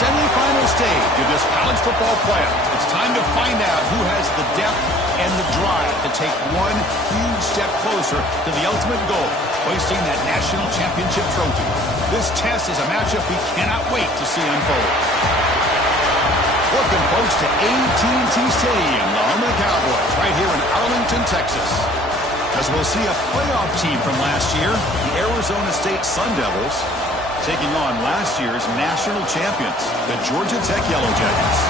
semifinal stage of this college football playoff. It's time to find out who has the depth and the drive to take one huge step closer to the ultimate goal, hoisting that national championship trophy. This test is a matchup we cannot wait to see unfold. Welcome, folks, to AT&T Stadium, the home of the Cowboys, right here in Arlington, Texas. As we'll see a playoff team from last year, the Arizona State Sun Devils, taking on last year's national champions, the Georgia Tech Yellow Jackets.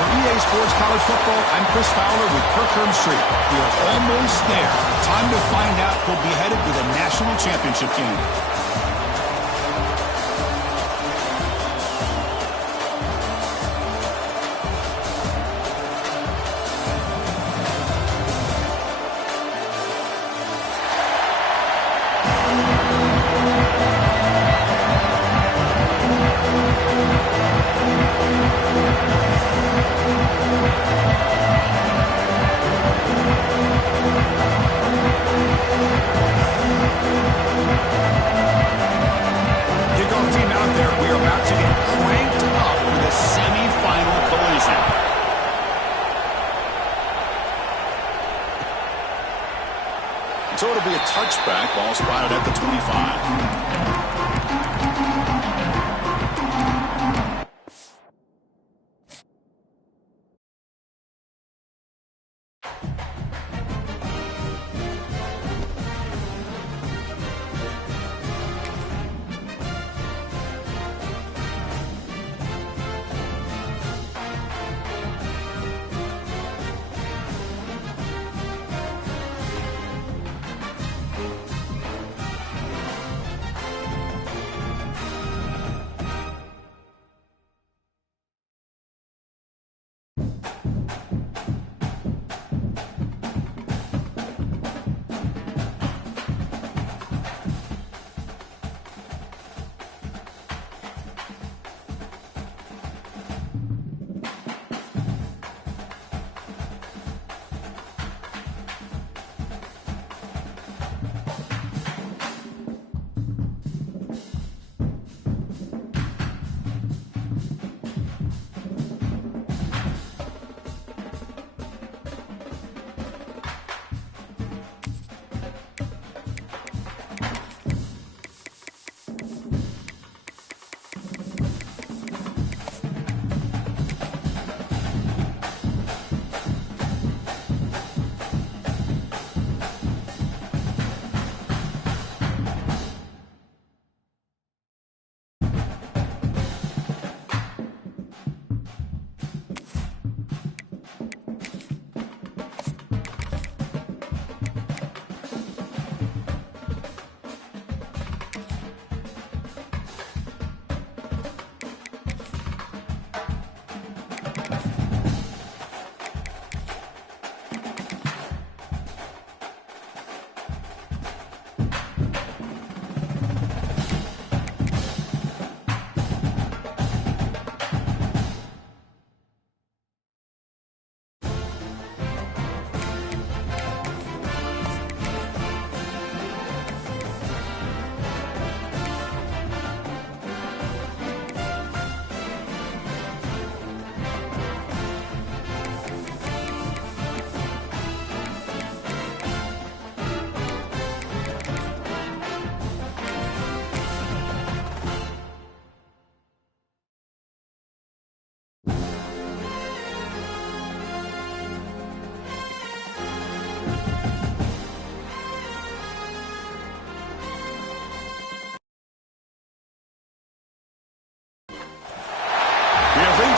For EA Sports College Football, I'm Chris Fowler with Kirk Herbstreit. We are almost there. Time to find out who'll be headed to the national championship game. So it'll be a touchback, ball spotted at the 25.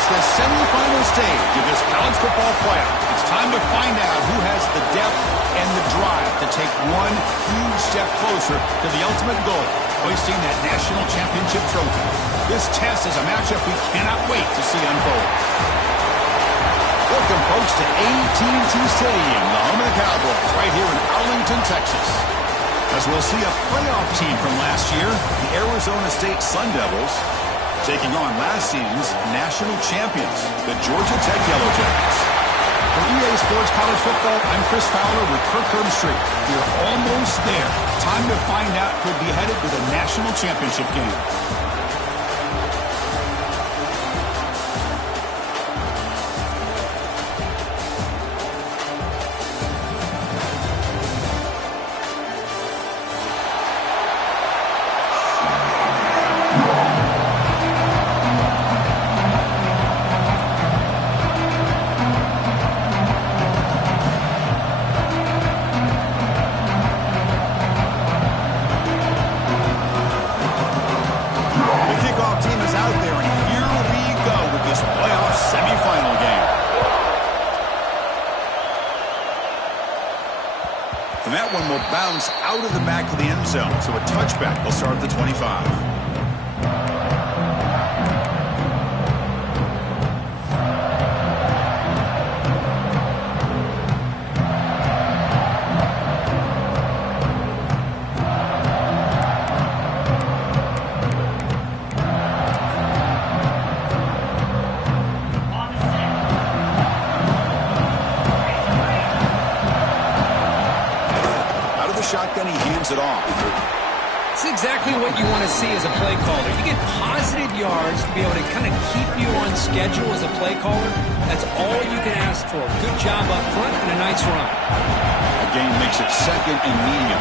The semifinal stage of this college football playoff. It's time to find out who has the depth and the drive to take one huge step closer to the ultimate goal, hoisting that national championship trophy. This test is a matchup we cannot wait to see unfold. Welcome, folks, to AT&T Stadium, the home of the Cowboys, right here in Arlington, Texas. As we'll see a playoff team from last year, the Arizona State Sun Devils, taking on last season's national champions, the Georgia Tech Yellow Jackets. For EA Sports College Football, I'm Chris Fowler with Kirk Herbstreit. We're almost there. Time to find out who'll be headed to the national championship game. that one will bounce out of the back of the end zone. So a touchback. They'll start at the 25. Shotgun, he hands it off. It's exactly what you want to see as a play caller. You get positive yards to be able to kind of keep you on schedule as a play caller. That's all you can ask for. Good job up front and a nice run. A gain makes it second and medium.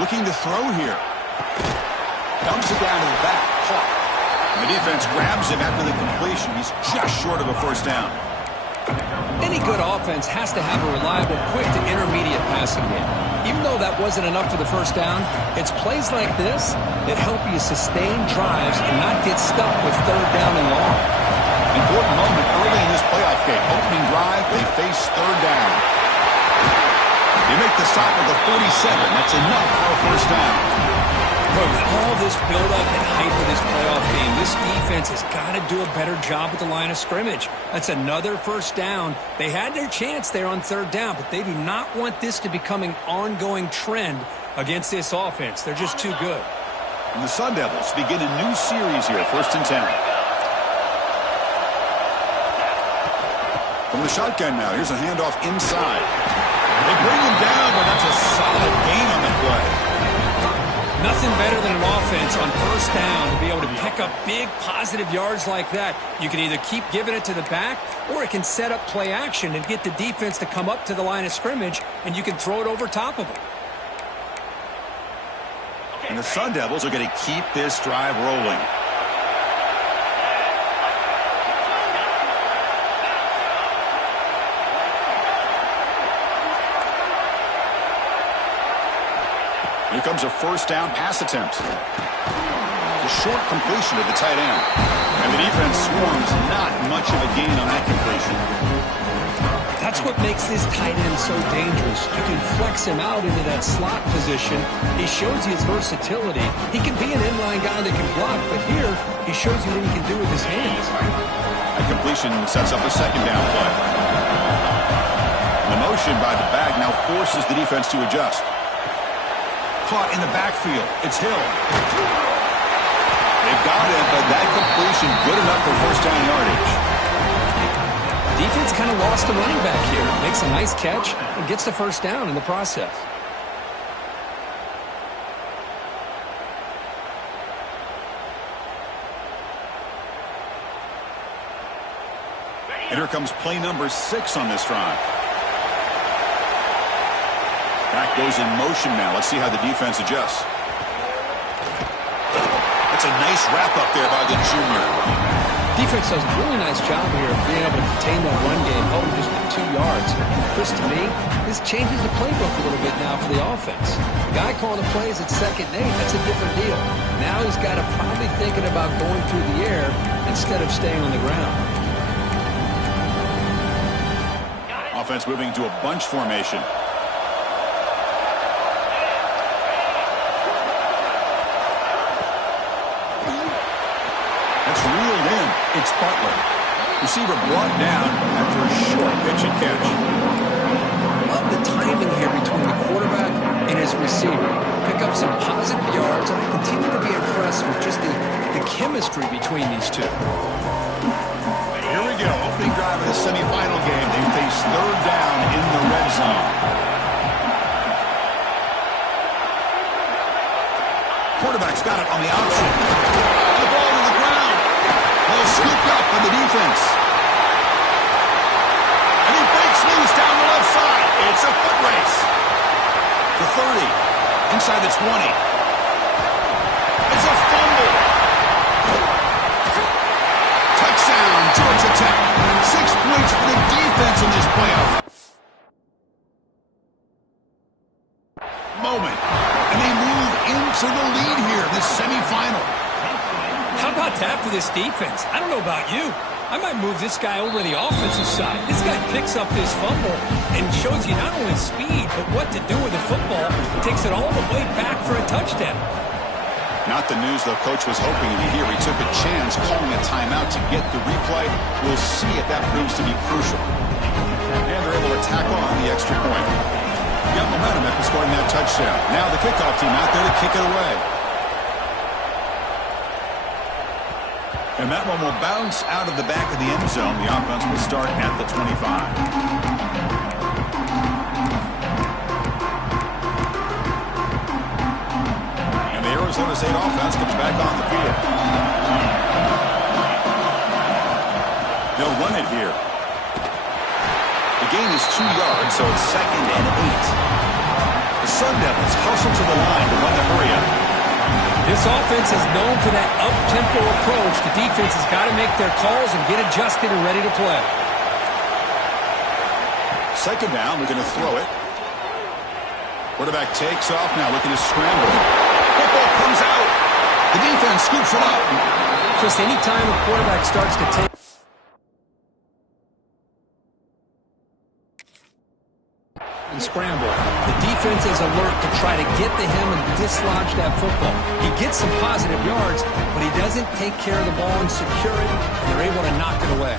Looking to throw here. Dumps it down to the back. Caught. The defense grabs him after the completion. He's just short of a first down. Any good offense has to have a reliable, quick to intermediate passing game. Even though that wasn't enough for the first down, it's plays like this that help you sustain drives and not get stuck with third down and long. Important moment early in this playoff game. Opening drive, they face third down. They make the stop at the 47. That's enough for a first down. With all this build-up and hype of this playoff game, this defense has got to do a better job at the line of scrimmage. That's another first down. They had their chance there on third down, but they do not want this to become an ongoing trend against this offense. They're just too good. And the Sun Devils begin a new series here, 1st and 10. From the shotgun now, here's a handoff inside. They bring him down, but that's a solid gain on the play. Nothing better than an offense on first down to be able to pick up big positive yards like that. You can either keep giving it to the back, or it can set up play action and get the defense to come up to the line of scrimmage, and you can throw it over top of them. And the Sun Devils are going to keep this drive rolling. Here comes a first down pass attempt. A short completion to the tight end. And the defense swarms not much of a gain on that completion. That's what makes this tight end so dangerous. You can flex him out into that slot position. He shows you his versatility. He can be an inline guy that can block, but here he shows you what he can do with his hands. That completion sets up a second down play. The motion by the back now forces the defense to adjust. Caught in the backfield. It's Hill. They've got it, but that completion good enough for first down yardage. Defense kind of lost the running back here. Makes a nice catch and gets the first down in the process. And here comes play number 6 on this drive. Back goes in motion now. Let's see how the defense adjusts. That's a nice wrap-up there by the junior. Defense does a really nice job here of being able to contain that run game, holding just at 2 yards. Chris, to me, this changes the playbook a little bit now for the offense. The guy calling the plays at 2nd and 8, that's a different deal. Now he's got to probably thinking about going through the air instead of staying on the ground. Offense moving to a bunch formation. Reeled in. It's Butler. Receiver brought down after a short pitch and catch. Love the timing here between the quarterback and his receiver. Pick up some positive yards, and I continue to be impressed with just the chemistry between these two. Here we go. Opening drive of the semifinal game. They face third down in the red zone. Quarterback's got it on the option. The ball to the ground. Well, scooped up by the defense. And he breaks loose down the left side. It's a foot race. The 30. Inside the 20. It's a fumble. Touchdown, Georgia Tech. 6 points for the defense in this playoff. Moment. And they move in takes the lead here in this semifinal. How about that for this defense? I don't know about you. I might move this guy over to the offensive side. This guy picks up this fumble and shows you not only speed, but what to do with the football. Takes it all the way back for a touchdown. Not the news the coach was hoping to hear. He took a chance calling a timeout to get the replay. We'll see if that proves to be crucial. And they're able to tack on the extra point. Got momentum after scoring that touchdown. Now the kickoff team out there to kick it away. And that one will bounce out of the back of the end zone. The offense will start at the 25. And the Arizona State offense comes back on the field. They'll run it here. The gain is 2 yards, so it's 2nd and 8. The Sun Devils hustle to the line to run the hurry up. This offense is known for that up-tempo approach. The defense has got to make their calls and get adjusted and ready to play. 2nd down, we're going to throw it. Quarterback takes off now, looking to scramble. Football comes out. The defense scoops it up. Chris, anytime a quarterback starts to take and scramble, the defense is alert to try to get to him and dislodge that football. He gets some positive yards, but he doesn't take care of the ball and secure it, and they're able to knock it away.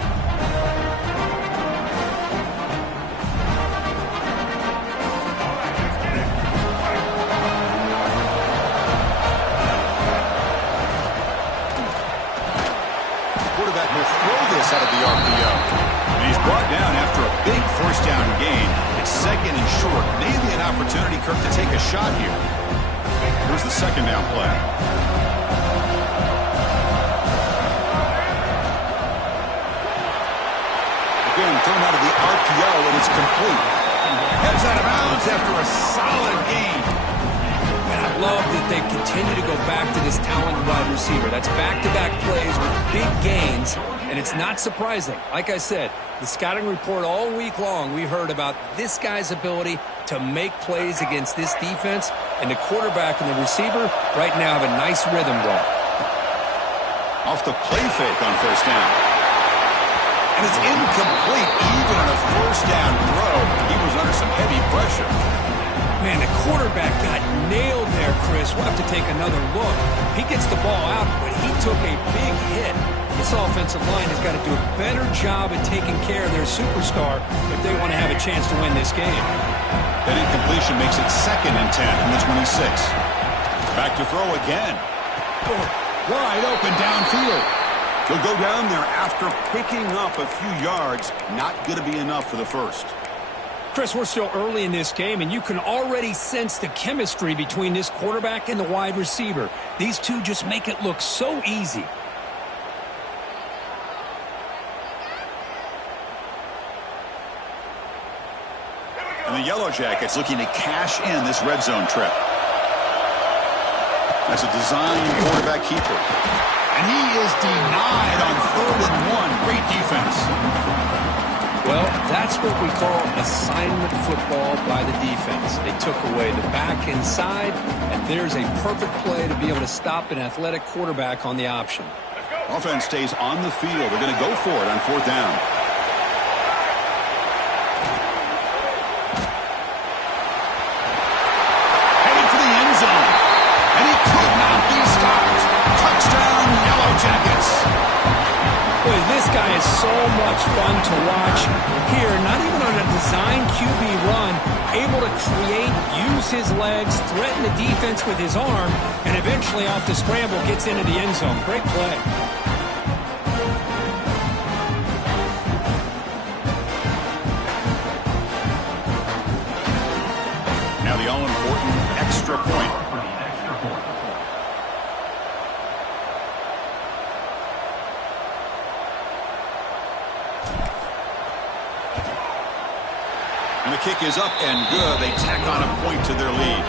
Quarterback will throw this out of the RPO. And he's brought down after a big 1st down gain. It's 2nd and short. Maybe an opportunity, Kirk, to take a shot here. Here's the 2nd down play. Again, thrown out of the RPO, and it's complete. Heads out of bounds after a solid gain. And I love that they continue to go back to this talented wide receiver. That's back-to-back plays with big gains, and it's not surprising. Like I said, the scouting report all week long, we heard about this guy's ability to make plays against this defense, and the quarterback and the receiver right now have a nice rhythm going. Off the play fake on 1st down. And it's incomplete even on a 1st down throw. He was under some heavy pressure. Man, the quarterback got nailed there, Chris. We'll have to take another look. He gets the ball out, but he took a big hit. This offensive line has got to do a better job at taking care of their superstar if they want to have a chance to win this game. That incompletion makes it 2nd and 10 from the 26. Back to throw again. Wide open downfield. He'll go down there after picking up a few yards. Not going to be enough for the 1st. Chris, we're still early in this game, and you can already sense the chemistry between this quarterback and the wide receiver. These two just make it look so easy. And the Yellow Jackets looking to cash in this red zone trip. That's a design quarterback keeper. And he is denied on 3rd and 1. Great defense. Well, that's what we call assignment football by the defense. They took away the back inside, and there's a perfect play to be able to stop an athletic quarterback on the option. Offense stays on the field. They're going to go for it on 4th down. Headed for the end zone. And he could not be stopped. Touchdown, Yellow Jackets. Boy, this guy is so much fun to watch here. Not even on a design QB run, able to create, use his legs, threaten the defense with his arm, and eventually off the scramble gets into the end zone. Great play. Now the all-important extra point. And the kick is up and good. They tack on a point to their lead.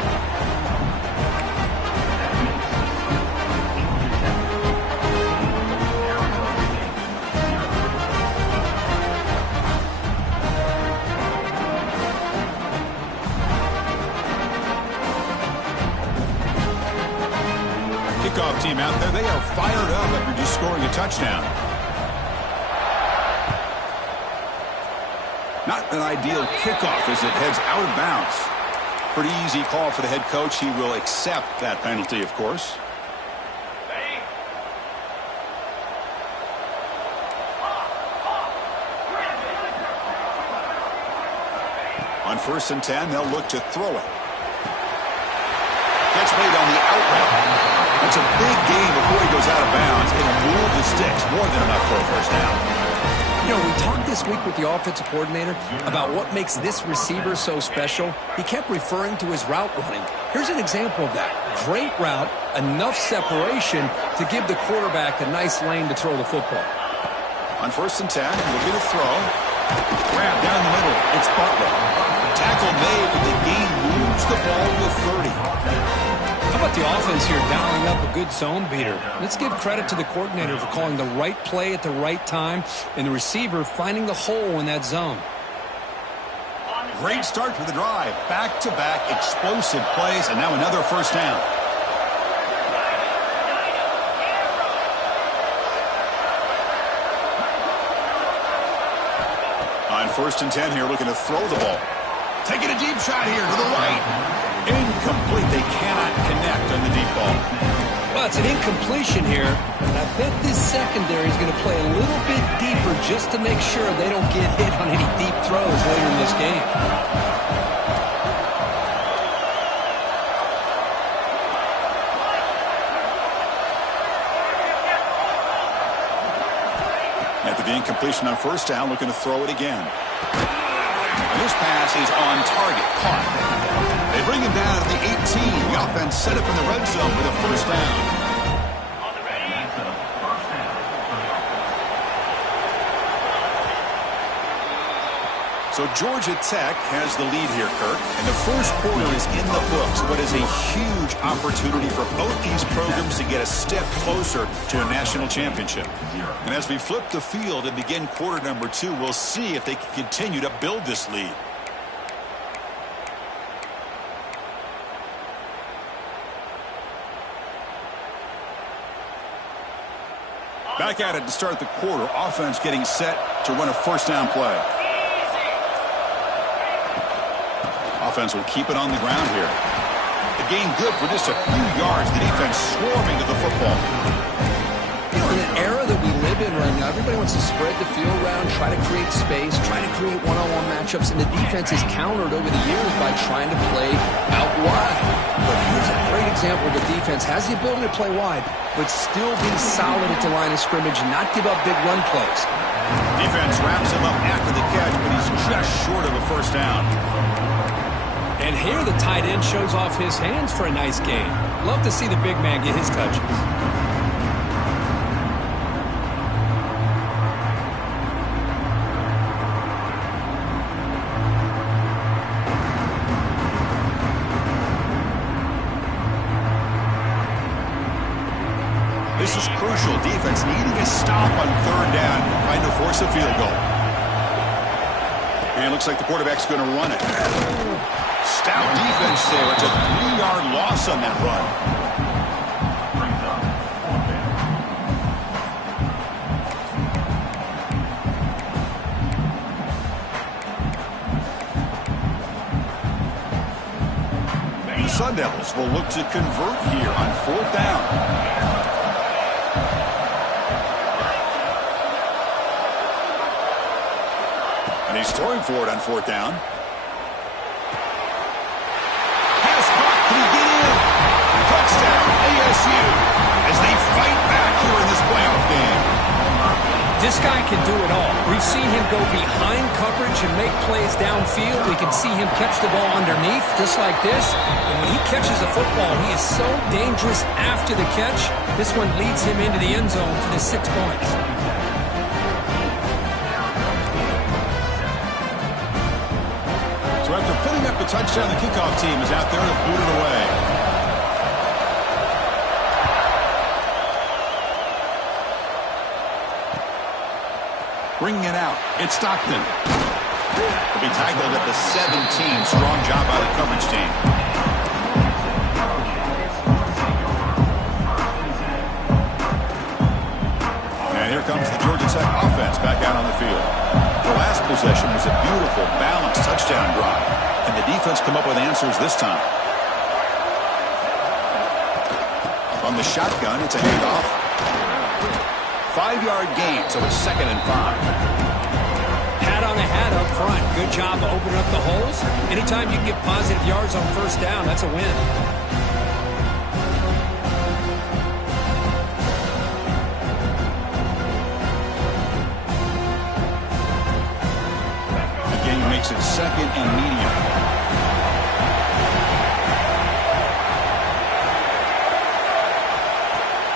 team out there. They are fired up after just scoring a touchdown. Not an ideal kickoff as it heads out of bounds. Pretty easy call for the head coach. He will accept that penalty, of course. On 1st and 10, they'll look to throw it. Catch made on the out route. That's a big gain before he goes out of bounds. It'll move the sticks. More than enough for a first down. You know, we talked this week with the offensive coordinator about what makes this receiver so special. He kept referring to his route running. Here's an example of that. Great route, enough separation to give the quarterback a nice lane to throw the football. On 1st and 10, looking to throw. Grab down the middle. It's Butler. Tackle made, but the gain moves the ball to 30. How about the offense here dialing up a good zone beater? Let's give credit to the coordinator for calling the right play at the right time and the receiver finding the hole in that zone. Great start to the drive. Back-to-back explosive plays, and now another first down. On 1st and 10 here, looking to throw the ball. Taking a deep shot here to the right. Incomplete. They cannot connect on the deep ball. Well, it's an incompletion here, and I bet this secondary is going to play a little bit deeper just to make sure they don't get hit on any deep throws later in this game. After the incompletion on 1st down, looking to throw it again. And this pass is on target, caught. They bring him down to the 18. The offense set up in the red zone with a first down. So Georgia Tech has the lead here, Kirk. And the first quarter is in the books. What is a huge opportunity for both these programs to get a step closer to a national championship. And as we flip the field and begin quarter number 2, we'll see if they can continue to build this lead. Back at it to start the quarter. Offense getting set to run a first down play. Offense will keep it on the ground here. The gain good for just a few yards. The defense swarming to the football. You know, in an era that we live in right now, everybody wants to spread the field around, try to create space, try to create one-on-one matchups, and the defense is countered over the years by trying to play out wide. But here's a great example of the defense has the ability to play wide, but still be solid at the line of scrimmage and not give up big run plays. Defense wraps him up after the catch, but he's just short of a first down. And here the tight end shows off his hands for a nice gain. Love to see the big man get his touches. This is crucial. Defense needing a stop on 3rd down, trying to force a field goal. And it looks like the quarterback's going to run it. Stout defense there. It's a 3-yard loss on that run. The Sun Devils will look to convert here on 4th down. And he's throwing for it on 4th down. ASU as they fight back here in this playoff game. This guy can do it all. We've seen him go behind coverage and make plays downfield. We can see him catch the ball underneath just like this. And when he catches a football, he is so dangerous after the catch. This one leads him into the end zone for the 6 points. So after putting up the touchdown, the kickoff team is out there to boot it away. Bringing it out. It's Stockton. He'll be tackled at the 17. Strong job by the coverage team. possession was a beautiful, balanced touchdown drive. And the defense come up with answers this time. On the shotgun, it's a handoff. 5-yard gain, so it's 2nd and 5. Hat on a hat up front. Good job opening up the holes. Anytime you can get positive yards on first down, that's a win. Makes it 2nd and medium.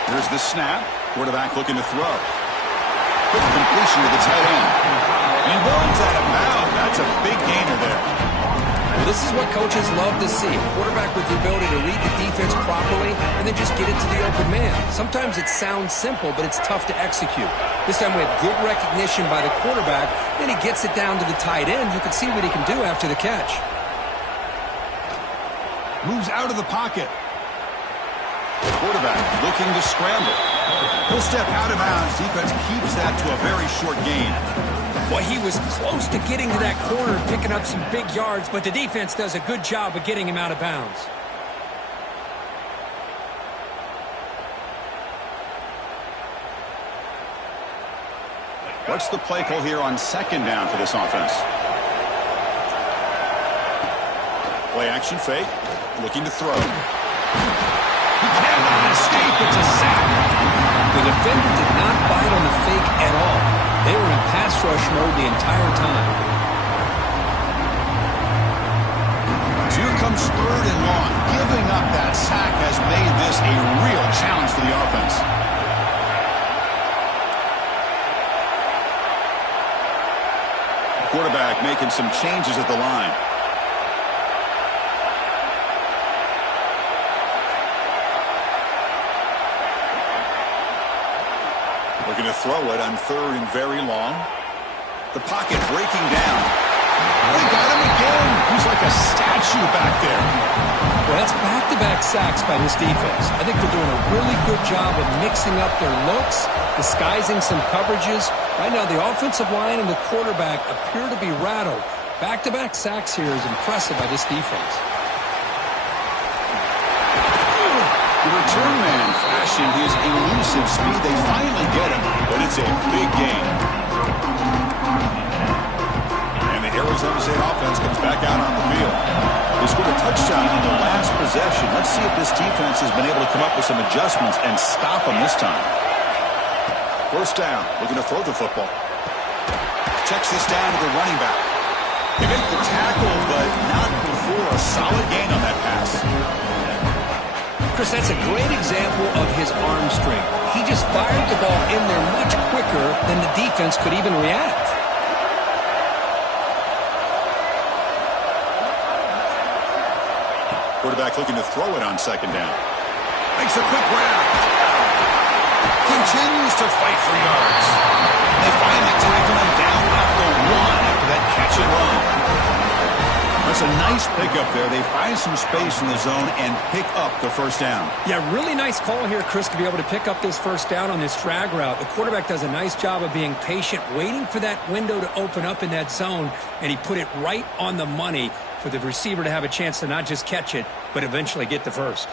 Here's the snap. Quarterback looking to throw. Quick completion to the tight end. And runs out of bounds. That's a big gainer there. Well, this is what coaches love to see. A quarterback with the ability to read the defense properly and then just get it to the open man. Sometimes it sounds simple, but it's tough to execute. This time we have good recognition by the quarterback. Then he gets it down to the tight end. You can see what he can do after the catch. Moves out of the pocket. Quarterback looking to scramble. He'll step out of bounds. Defense keeps that to a very short gain. Well, he was close to getting to that corner and picking up some big yards, but the defense does a good job of getting him out of bounds. What's the play call here on 2nd down for this offense? Play action fake. Looking to throw. He cannot escape. It's a sack. The defender did not bite on the fake at all. They were in pass rush mode the entire time. Here comes 3rd and long. Giving up that sack has made this a real challenge for the offense. Quarterback making some changes at the line. Looking to throw it on 3rd and very long. The pocket breaking down. They got him again. He's like a statue back there. Well, that's back-to-back sacks by this defense. I think they're doing a really good job of mixing up their looks, disguising some coverages. Right now, the offensive line and the quarterback appear to be rattled. Back-to-back sacks here is impressive by this defense. The return man flashing his elusive speed. They finally get him, but it's a big game. And the Arizona State offense comes back out on the field. They scored a touchdown on the last possession. Let's see if this defense has been able to come up with some adjustments and stop them this time. 1st down, looking to throw the football. Checks this down to the running back. They make the tackle, but not before a solid gain on that pass. Chris, that's a great example of his arm strength. He just fired the ball in there much quicker than the defense could even react. Quarterback looking to throw it on 2nd down. Makes a quick grab. Continues to fight for yards. They finally tackle him down at the 1 after that catch and run. That's a nice pickup there. They find some space in the zone and pick up the 1st down. Yeah, really nice call here, Chris, to be able to pick up this 1st down on this drag route. The quarterback does a nice job of being patient, waiting for that window to open up in that zone, and he put it right on the money for the receiver to have a chance to not just catch it, but eventually get the 1st.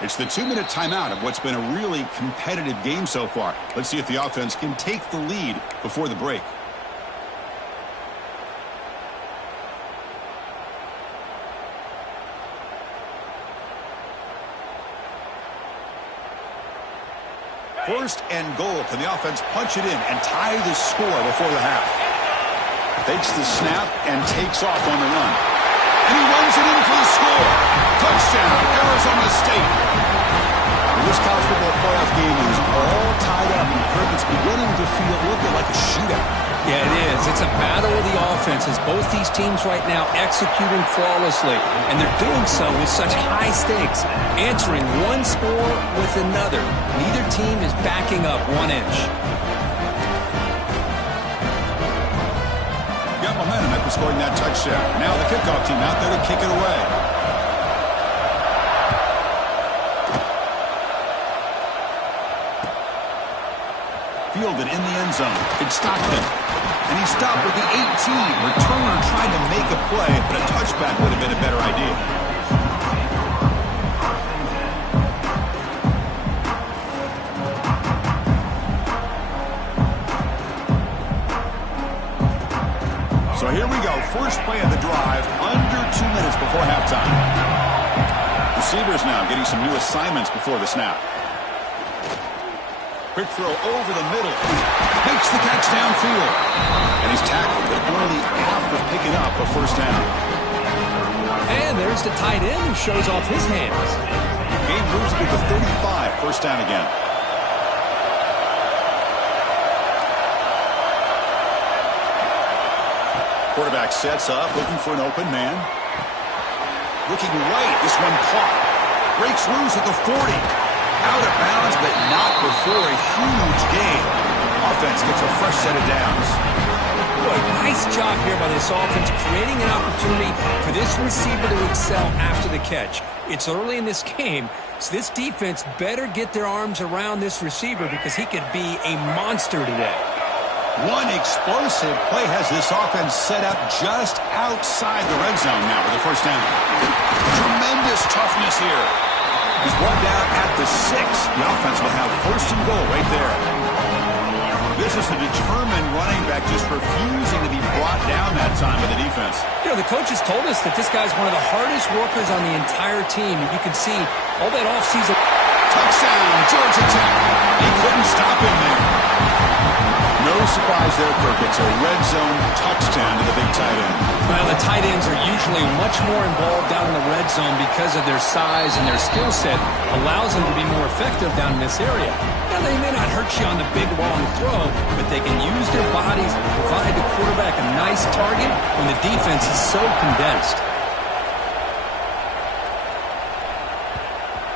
It's the 2-minute timeout of what's been a really competitive game so far. Let's see if the offense can take the lead before the break. First and goal. Can the offense punch it in and tie the score before the half? Takes the snap and takes off on the run. And he runs it in for the score. Touchdown, Arizona State. This college football playoff game is all tied up, and Kirk, it's beginning to feel a little bit like a shootout. Yeah, it is. It's a battle of the offenses. Both these teams right now executing flawlessly, and they're doing so with such high stakes, answering one score with another. Neither team is backing up 1 inch. Got momentum in scoring that touchdown. Now the kickoff team out there to kick it away. Fielded in the end zone. It's Stockton. And he stopped with the 18. Returner trying to make a play, but a touchback would have been a better idea. So here we go. First play of the drive, under 2 minutes before halftime. Receivers now getting some new assignments before the snap. Quick throw over the middle. Makes the catch downfield. And he's tackled, but only after picking up a first down. And there's the tight end who shows off his hands. Game moves to the 35. First down again. Quarterback sets up, looking for an open man. Looking right. This one caught. Breaks loose at the 40. Out of bounds, but not before a huge gain. Offense gets a fresh set of downs. Boy, nice job here by this offense, creating an opportunity for this receiver to excel after the catch. It's early in this game, so this defense better get their arms around this receiver because he could be a monster today. One explosive play has this offense set up just outside the red zone now with the first down. Tremendous toughness here. He's brought down at the 6. The offense will have first and goal right there. This is a determined running back just refusing to be brought down that time by the defense. You know, the coaches told us that this guy's one of the hardest workers on the entire team. You can see all that offseason. Touchdown, Georgia Tech. He couldn't stop him there. No surprise there, Kirk. It's a red zone touchdown to the big tight end. Well, the tight ends are usually much more involved down in the red zone because of their size and their skill set allows them to be more effective down in this area. Now, they may not hurt you on the big, long throw, but they can use their bodies to provide the quarterback a nice target when the defense is so condensed.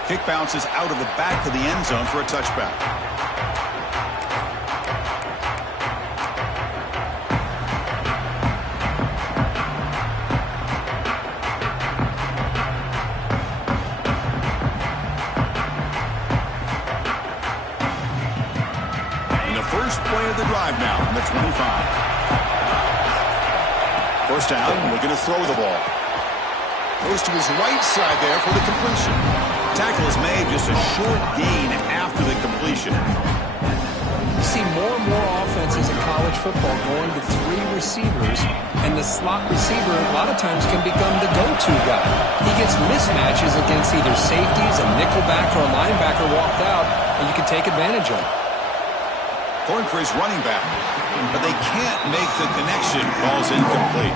Kick bounces out of the back of the end zone for a touchback. Play of the drive now on the 25. First down, looking to throw the ball. Goes to his right side there for the completion. Tackle is made, just a short gain after the completion. You see more and more offenses in college football going to 3 receivers, and the slot receiver a lot of times can become the go-to guy. He gets mismatches against either safeties, a nickelback, or a linebacker walked out, and you can take advantage of it. Going for his running back, but they can't make the connection. Ball's incomplete.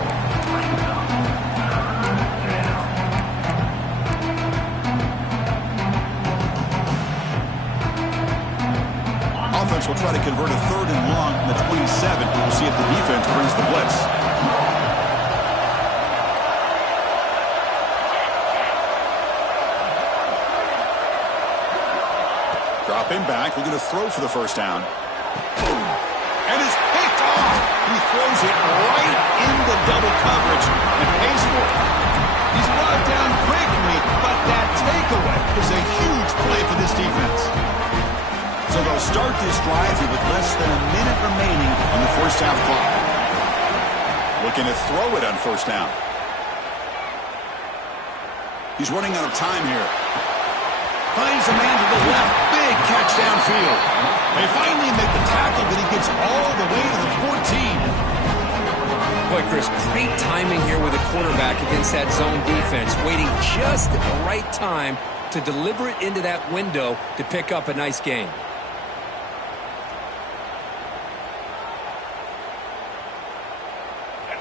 Offense will try to convert a 3rd and long from the 27. We'll see if the defense brings the blitz. Dropping back, looking to throw for the first down. And it's picked off. He throws it right into double coverage and pays for it. He's brought down quickly, but that takeaway is a huge play for this defense. So they'll start this drive here with less than a minute remaining on the first half clock. Looking to throw it on first down. He's running out of time here. Finds a man to the left. Big catch downfield. They finally make the tackle, but he gets all the way to the 14. Boy, Chris, great timing here with the quarterback against that zone defense, waiting just at the right time to deliver it into that window to pick up a nice gain.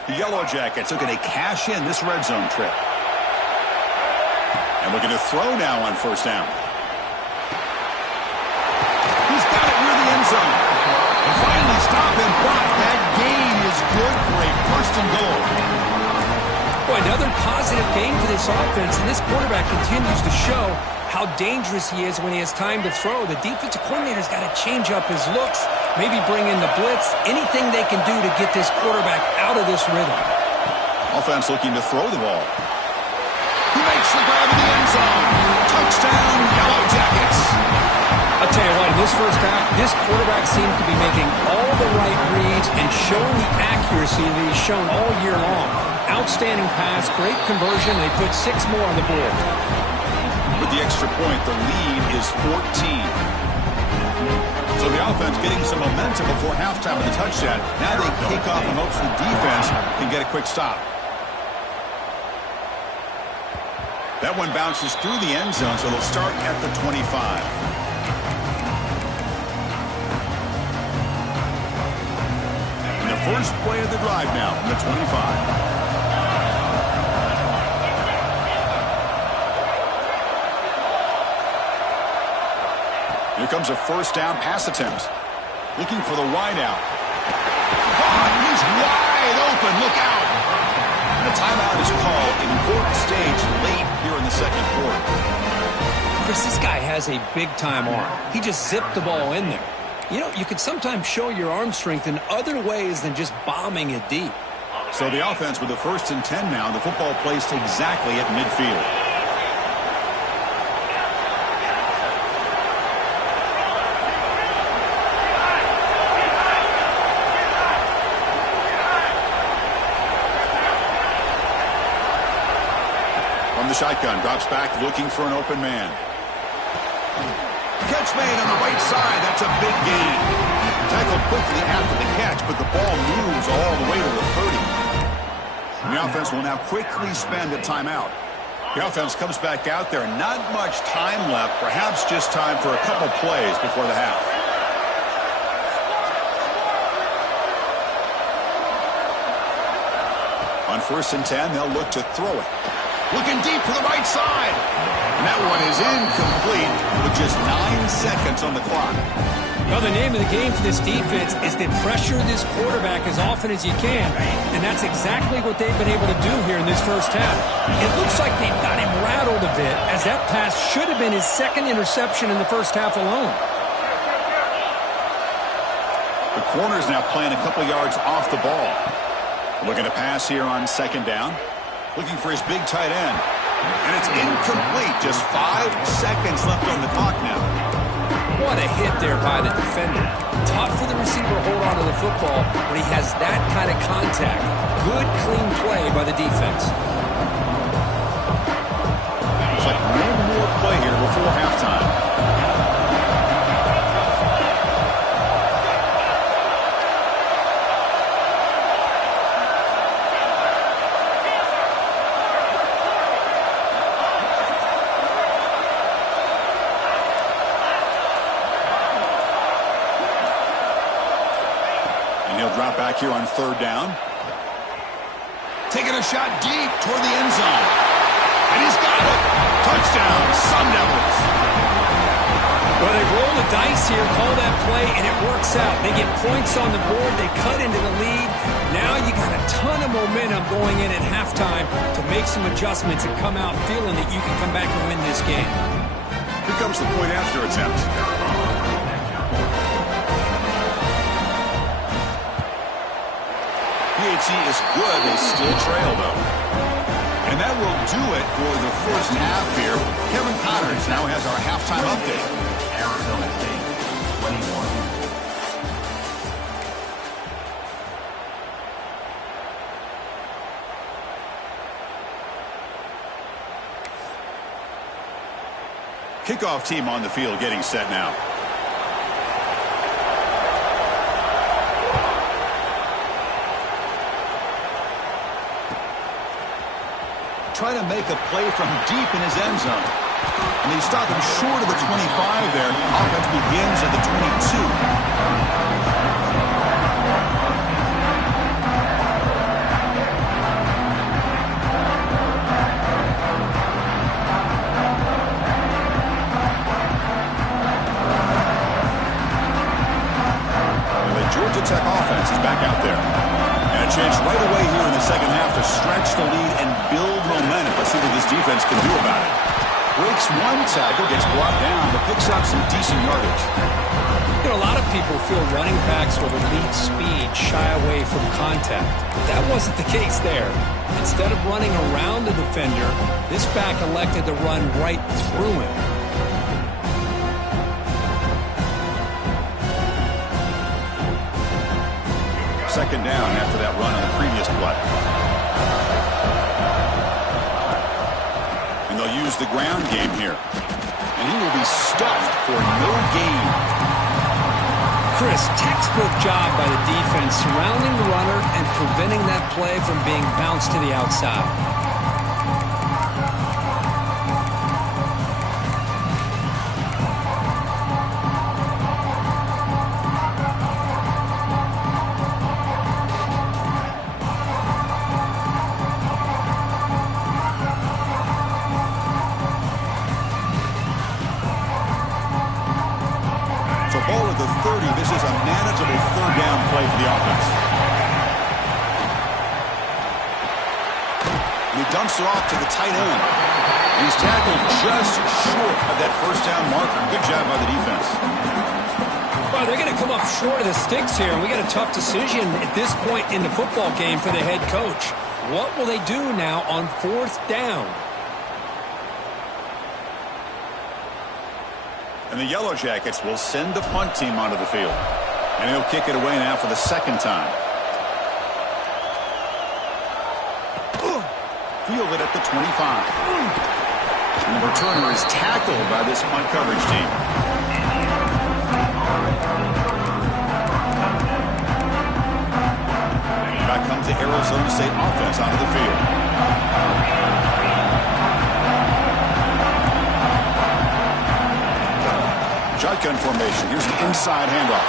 The Yellow Jackets looking to cash in this red zone trip. And looking to throw now on first down. He's got it near the end zone. And finally stop him, but that gain is good for a first and goal. Boy, another positive game for this offense, and this quarterback continues to show how dangerous he is when he has time to throw. The defensive coordinator's got to change up his looks, maybe bring in the blitz, anything they can do to get this quarterback out of this rhythm. Offense looking to throw the ball. He makes the grab in the end zone. Touchdown, Yellow Jackets. I'll tell you what, in this first half, this quarterback seems to be making all the right reads and showing the accuracy that he's shown all year long. Outstanding pass, great conversion. They put 6 more on the board. With the extra point, the lead is 14. So the offense getting some momentum before halftime with the touchdown. Now they kick off and hopes the defense can get a quick stop. That one bounces through the end zone, so they'll start at the 25. And the first play of the drive now from the 25. Here comes a first down pass attempt. Looking for the wide out. Oh, he's wide open. Look out. And a timeout is called. Important stage late here in the second quarter. Chris, this guy has a big-time arm. He just zipped the ball in there. You know, you can sometimes show your arm strength in other ways than just bombing it deep. So the offense with the 1st and 10 now. The football placed exactly at midfield. The shotgun drops back looking for an open man. Catch made on the right side. That's a big gain. Tackled quickly after the catch, but the ball moves all the way to the 30. The offense will now quickly spend a timeout. The offense comes back out there. Not much time left. Perhaps just time for a couple plays before the half. On 1st and 10, they'll look to throw it. Looking deep to the right side. And that one is incomplete with just 9 seconds on the clock. Well, the name of the game for this defense is to pressure this quarterback as often as you can. And that's exactly what they've been able to do here in this first half. It looks like they've got him rattled a bit, as that pass should have been his 2nd interception in the first half alone. The corner's now playing a couple yards off the ball. Looking to pass here on 2nd down. Looking for his big tight end. And it's incomplete. Just 5 seconds left on the clock now. What a hit there by the defender. Tough for the receiver to hold on to the football when he has that kind of contact. Good, clean play by the defense. Looks like one more play here before halftime. Drop back here on 3rd down. Taking a shot deep toward the end zone. And he's got it. Touchdown, Sun Devils. Well, they roll the dice here, call that play, and it works out. They get points on the board. They cut into the lead. Now you got a ton of momentum going in at halftime to make some adjustments and come out feeling that you can come back and win this game. Here comes the point after attempt. PAT is good. They still trail, though. And that will do it for the first half here. Kevin Connors now has our halftime update. Arizona State, 21. Kickoff team on the field getting set now. Trying to make a play from deep in his end zone. And they stop him short of the 25 there. Offense begins at the 22. The Georgia Tech offense is back out there. And a chance right away here in the second half to stretch the lead and build momentum. Let's see what this defense can do about it. Breaks one tackle, gets brought down, but picks up some decent yardage. You know, a lot of people feel running backs with elite speed shy away from contact. But that wasn't the case there. Instead of running around the defender, this back elected to run right through him. Second down after that run on the previous play. And they'll use the ground game here. And he will be stuffed for no gain. Chris, textbook job by the defense surrounding the runner and preventing that play from being bounced to the outside. Ball at the 30. This is a manageable third down play for the offense. And he dumps it off to the tight end. And he's tackled just short of that first down marker. Good job by the defense. Well, they're going to come up short of the sticks here, and we got a tough decision at this point in the football game for the head coach. What will they do now on fourth down? And the Yellow Jackets will send the punt team onto the field. And he'll kick it away now for the second time. Fielded at the 25. And the returner is tackled by this punt coverage team. Back comes the Arizona State offense onto the field. Shotgun formation. Here's an inside handoff.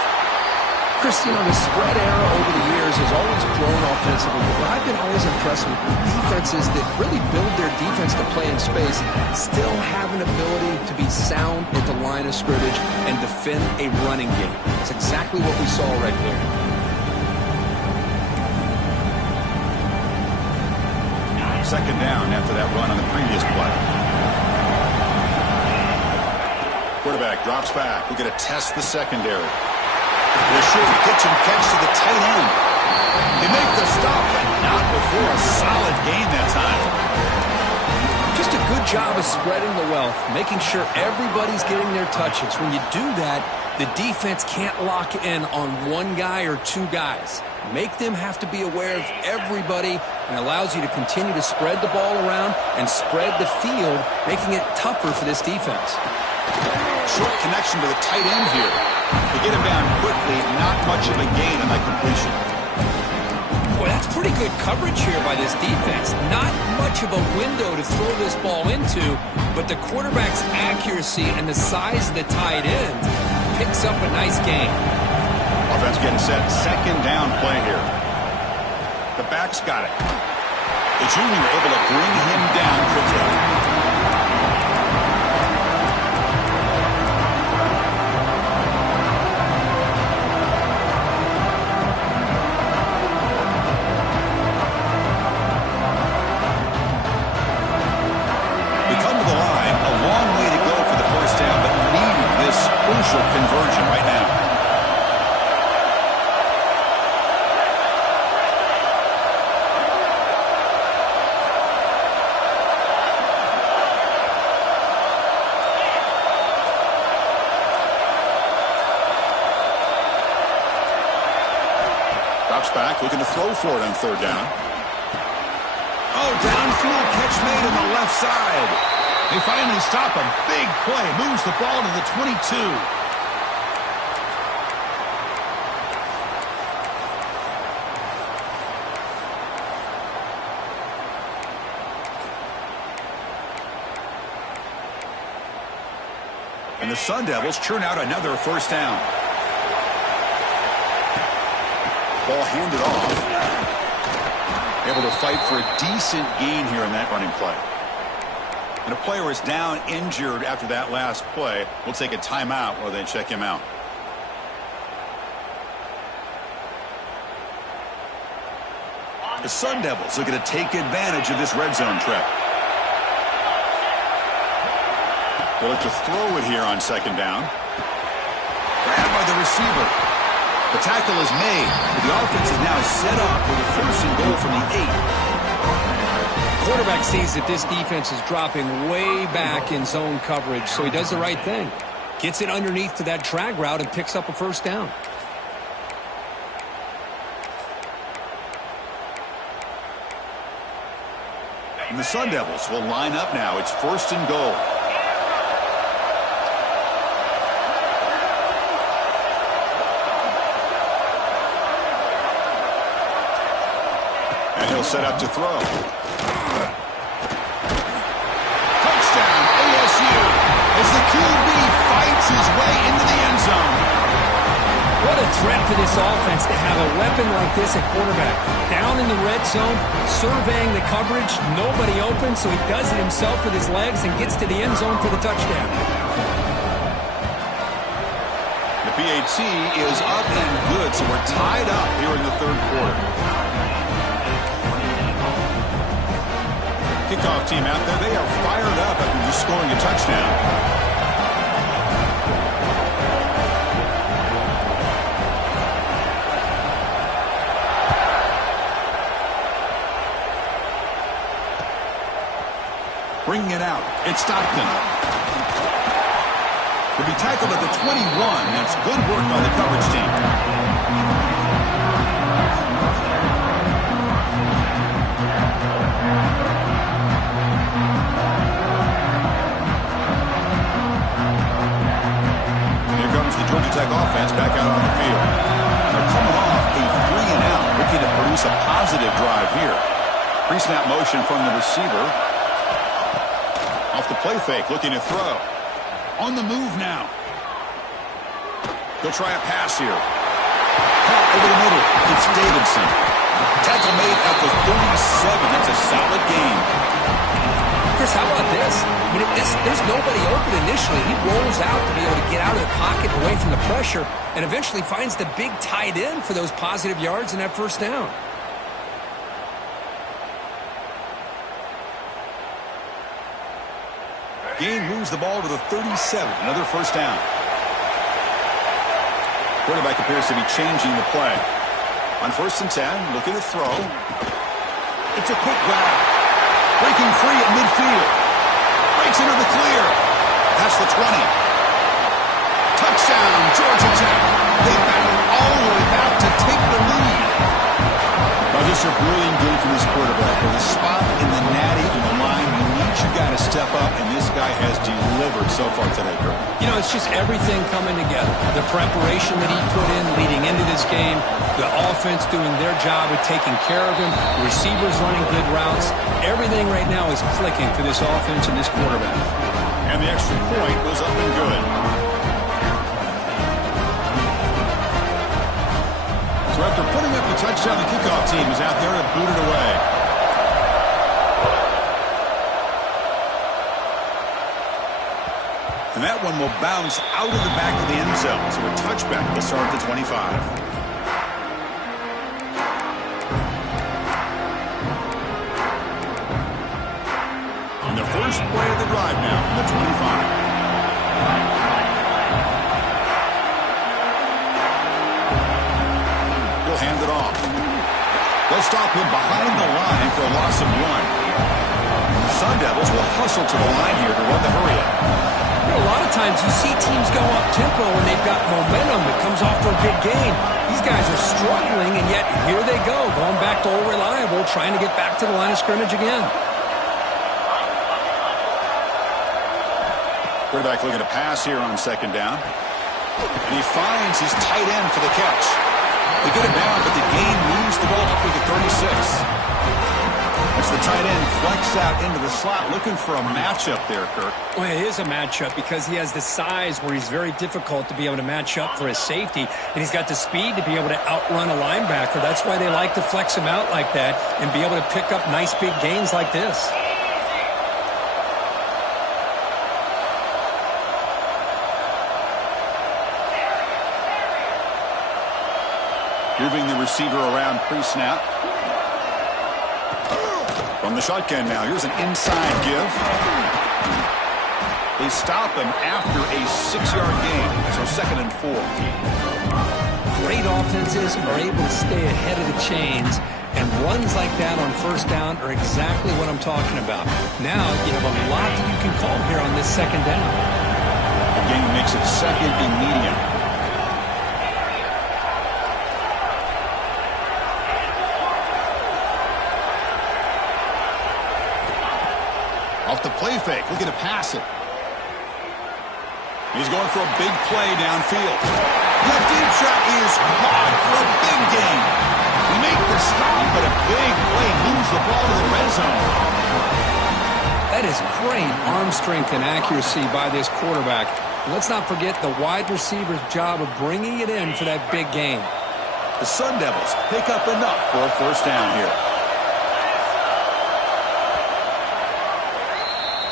Chris, you know, the spread era over the years has always grown offensively, but I've been always impressed with defenses that really build their defense to play in space, still have an ability to be sound at the line of scrimmage and defend a running game. That's exactly what we saw right there. Second down after that run on the previous play. Quarterback drops back. We're going to test the secondary. The short pitch and catch to the tight end. They make the stop, but not before a solid gain that time. Just a good job of spreading the wealth, making sure everybody's getting their touches. When you do that, the defense can't lock in on one guy or two guys. Make them have to be aware of everybody, and allows you to continue to spread the ball around and spread the field, making it tougher for this defense. Short connection to the tight end here. They get him down quickly, not much of a gain on that completion. Boy, that's pretty good coverage here by this defense. Not much of a window to throw this ball into, but the quarterback's accuracy and the size of the tight end picks up a nice gain. Offense getting set. Second down play here. The back's got it. The junior able to bring him down quickly. Crucial conversion right now. Drops back, looking to throw for it on third down. Oh, downfield catch made on the left side. They finally stop a big play. Moves the ball to the 22. And the Sun Devils churn out another first down. Ball handed off. Able to fight for a decent gain here in that running play. And a player is down injured after that last play. We'll take a timeout while they check him out. The Sun Devils looking to take advantage of this red zone trap. They look to throw it here on second down. Grabbed by the receiver. The tackle is made. The offense is now set up with a first and goal from the 8. Quarterback sees that this defense is dropping way back in zone coverage, so he does the right thing. Gets it underneath to that drag route and picks up a first down. And the Sun Devils will line up now. It's first and goal. And he'll set up to throw. Touchdown, ASU, as the QB fights his way into the end zone. What a threat for this offense to have a weapon like this at quarterback. Down in the red zone, surveying the coverage, nobody open, so he does it himself with his legs and gets to the end zone for the touchdown. The PAT is up and good, so we're tied up here in the third quarter. Kickoff team out there, they are fired up after just scoring a touchdown. Bringing it out, it's Stockton. He'll be tackled at the 21. That's good work by the coverage team. Here comes the Georgia Tech offense back out on the field. They're coming off a 3-and-out, looking to produce a positive drive here. Pre-snap motion from the receiver. Off the play fake, looking to throw. On the move now. He'll try a pass here. Caught over the middle. It's Davidson. Tackle made at the 37. That's a solid gain. Chris, how about this? I mean, there's nobody open initially. He rolls out to be able to get out of the pocket away from the pressure and eventually finds the big tight end for those positive yards in that first down. Gain moves the ball to the 37. Another first down. Quarterback appears to be changing the play. On first and 10, looking to throw. It's a quick grab. Breaking free at midfield. Breaks into the clear. That's the 20. Touchdown, Georgia Tech. They battle all the way back to take the lead. Now, just a brilliant game from this quarterback. With a spot in the natty on the line, you need your guy to step up, and this guy has delivered so far today, Kurt. You know, it's just everything coming together. The preparation that he put in leading into this game, the offense doing their job of taking care of him, the receivers running good routes. Everything right now is clicking for this offense and this quarterback. And the extra point was up and good. So after putting up the touchdown, the kickoff team is out there to boot it away. And that one will bounce out of the back of the end zone. So a touchback will start at the 25. On the first play of the drive now from the 25. He'll hand it off. They'll stop him behind the line for a loss of 1. The Sun Devils will hustle to the line here to run the hurry up. A lot of times you see teams go up-tempo when they've got momentum that comes off for a big gain. These guys are struggling, and yet here they go, going back to old reliable, trying to get back to the line of scrimmage again. Quarterback looking to pass here on second down. And he finds his tight end for the catch. They get it down, but the gain moves the ball up to the 36. As the tight end flex out into the slot, looking for a matchup there, Kirk. Well, it is a matchup because he has the size where he's very difficult to be able to match up for his safety, and he's got the speed to be able to outrun a linebacker. That's why they like to flex him out like that and be able to pick up nice big gains like this. Moving the receiver around pre-snap. From the shotgun now, here's an inside give. They stop him after a 6-yard gain, so 2nd and 4. Great offenses are able to stay ahead of the chains, and runs like that on 1st down are exactly what I'm talking about. Now you have a lot that you can call here on this 2nd down. The game makes it 2nd and medium. Off the play fake, looking to pass it. He's going for a big play downfield. The deep shot is caught for a big gain. We make the stop, but a big play moves the ball to the red zone. That is great arm strength and accuracy by this quarterback. Let's not forget the wide receiver's job of bringing it in for that big gain. The Sun Devils pick up enough for a 1st down here.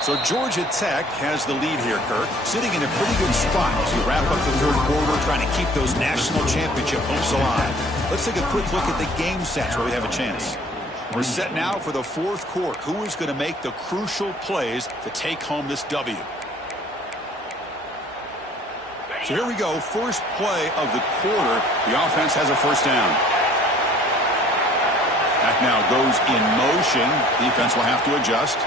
So Georgia Tech has the lead here, Kirk, sitting in a pretty good spot as we wrap up the 3rd quarter, trying to keep those national championship hopes alive. Let's take a quick look at the game sets where we have a chance. We're set now for the 4th quarter. Who is going to make the crucial plays to take home this W? So here we go, first play of the quarter. The offense has a 1st down. That now goes in motion. Defense will have to adjust.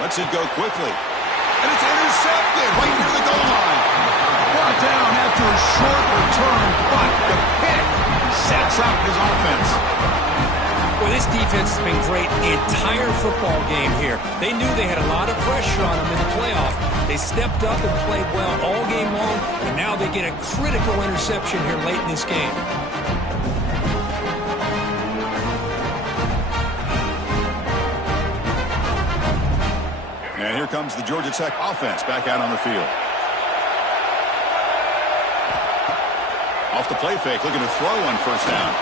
Lets it go quickly. And it's intercepted right near the goal line. Brought down after a short return, but the pick sets up his offense. Well, this defense has been great the entire football game here. They knew they had a lot of pressure on them in the playoff. They stepped up and played well all game long, and now they get a critical interception here late in this game. And here comes the Georgia Tech offense back out on the field. Off the play fake, looking to throw on 1st down.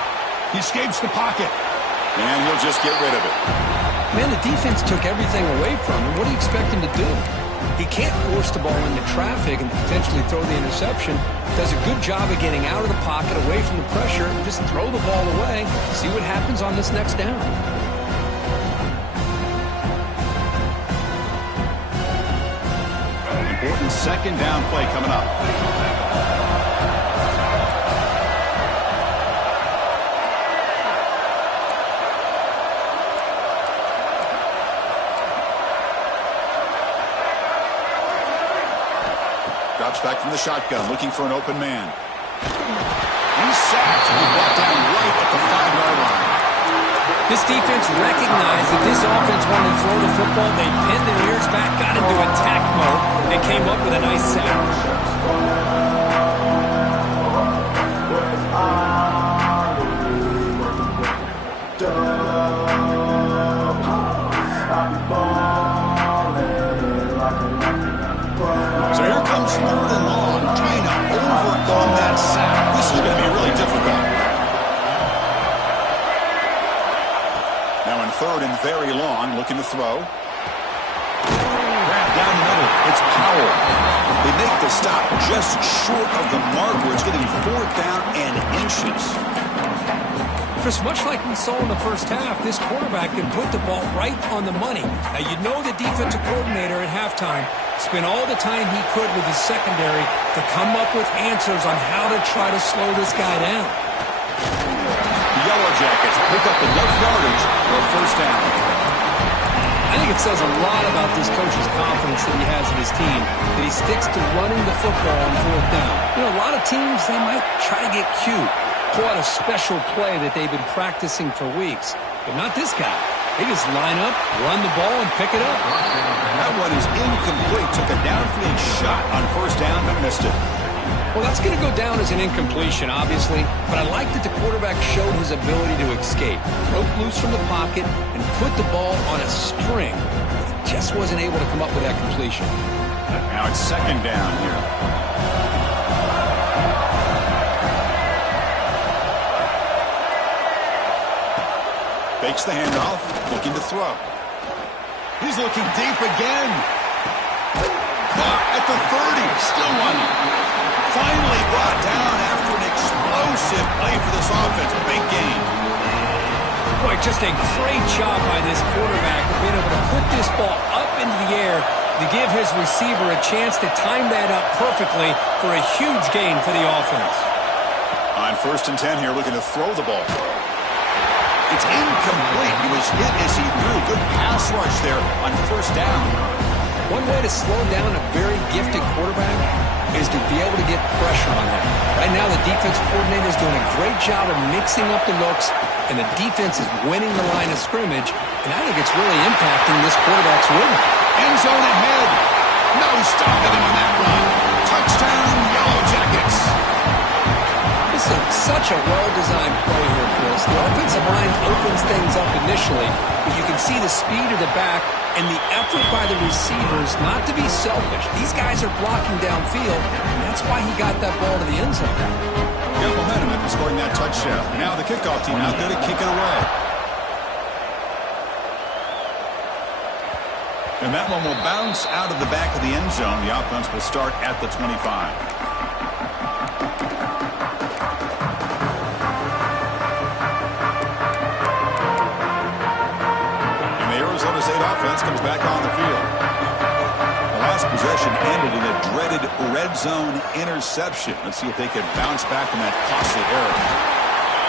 He escapes the pocket. And he'll just get rid of it. Man, the defense took everything away from him. What do you expect him to do? He can't force the ball into traffic and potentially throw the interception. Does a good job of getting out of the pocket, away from the pressure, and just throw the ball away. See what happens on this next down. Important 2nd down play coming up. Drops back from the shotgun, looking for an open man. He's sacked. He's brought down right at the 5-yard line. This defense recognized that this offense wanted to throw the football. They pinned their ears back, got into attack mode, and came up with a nice sack. So here comes 3rd and long, trying to overcome that sack. This is going to be really difficult. Now in 3rd and very long, looking to throw. Grab down the middle. It's Powell. They make the stop just short of the mark where it's getting 4th down and inches. Chris, much like we saw in the 1st half, this quarterback can put the ball right on the money. Now, you know the defensive coordinator at halftime spent all the time he could with his secondary to come up with answers on how to try to slow this guy down. The Yellow Jackets pick up enough yardage for a 1st down. I think it says a lot about this coach's confidence that he has in his team, that he sticks to running the football on 4th down. You know, a lot of teams, they might try to get cute, pull out a special play that they've been practicing for weeks, but not this guy. They just line up, run the ball, and pick it up. That one is incomplete. Took a downfield shot on 1st down, but missed it. Well, that's going to go down as an incompletion, obviously, but I like that the quarterback showed his ability to escape, broke loose from the pocket, and put the ball on a string. He just wasn't able to come up with that completion. Now it's 2nd down here. Fakes the handoff, looking to throw. He's looking deep again. Caught at the 30, still running. Finally brought down after an explosive play for this offense. A big game. Boy, just a great job by this quarterback of being able to put this ball up into the air to give his receiver a chance to time that up perfectly for a huge gain for the offense. On 1st and 10 here, looking to throw the ball. It's incomplete. He was hit as he threw. Good pass rush there on 1st down. One way to slow down a very gifted quarterback is to be able to get pressure on him. Right now, the defensive coordinator is doing a great job of mixing up the looks, and the defense is winning the line of scrimmage, and I think it's really impacting this quarterback's rhythm. End zone ahead. No stopping him on that run. Touchdown, Yellow Jackets. This is such a well-designed play here, Chris. The offensive line opens things up initially, but you can see the speed of the back and the effort by the receivers not to be selfish. These guys are blocking downfield, and that's why he got that ball to the end zone. Got momentum after scoring that touchdown. Now the kickoff team out there to kick it away. And that one will bounce out of the back of the end zone. The offense will start at the 25. Arizona State offense comes back on the field. The last possession ended in a dreaded red zone interception. Let's see if they can bounce back from that costly error.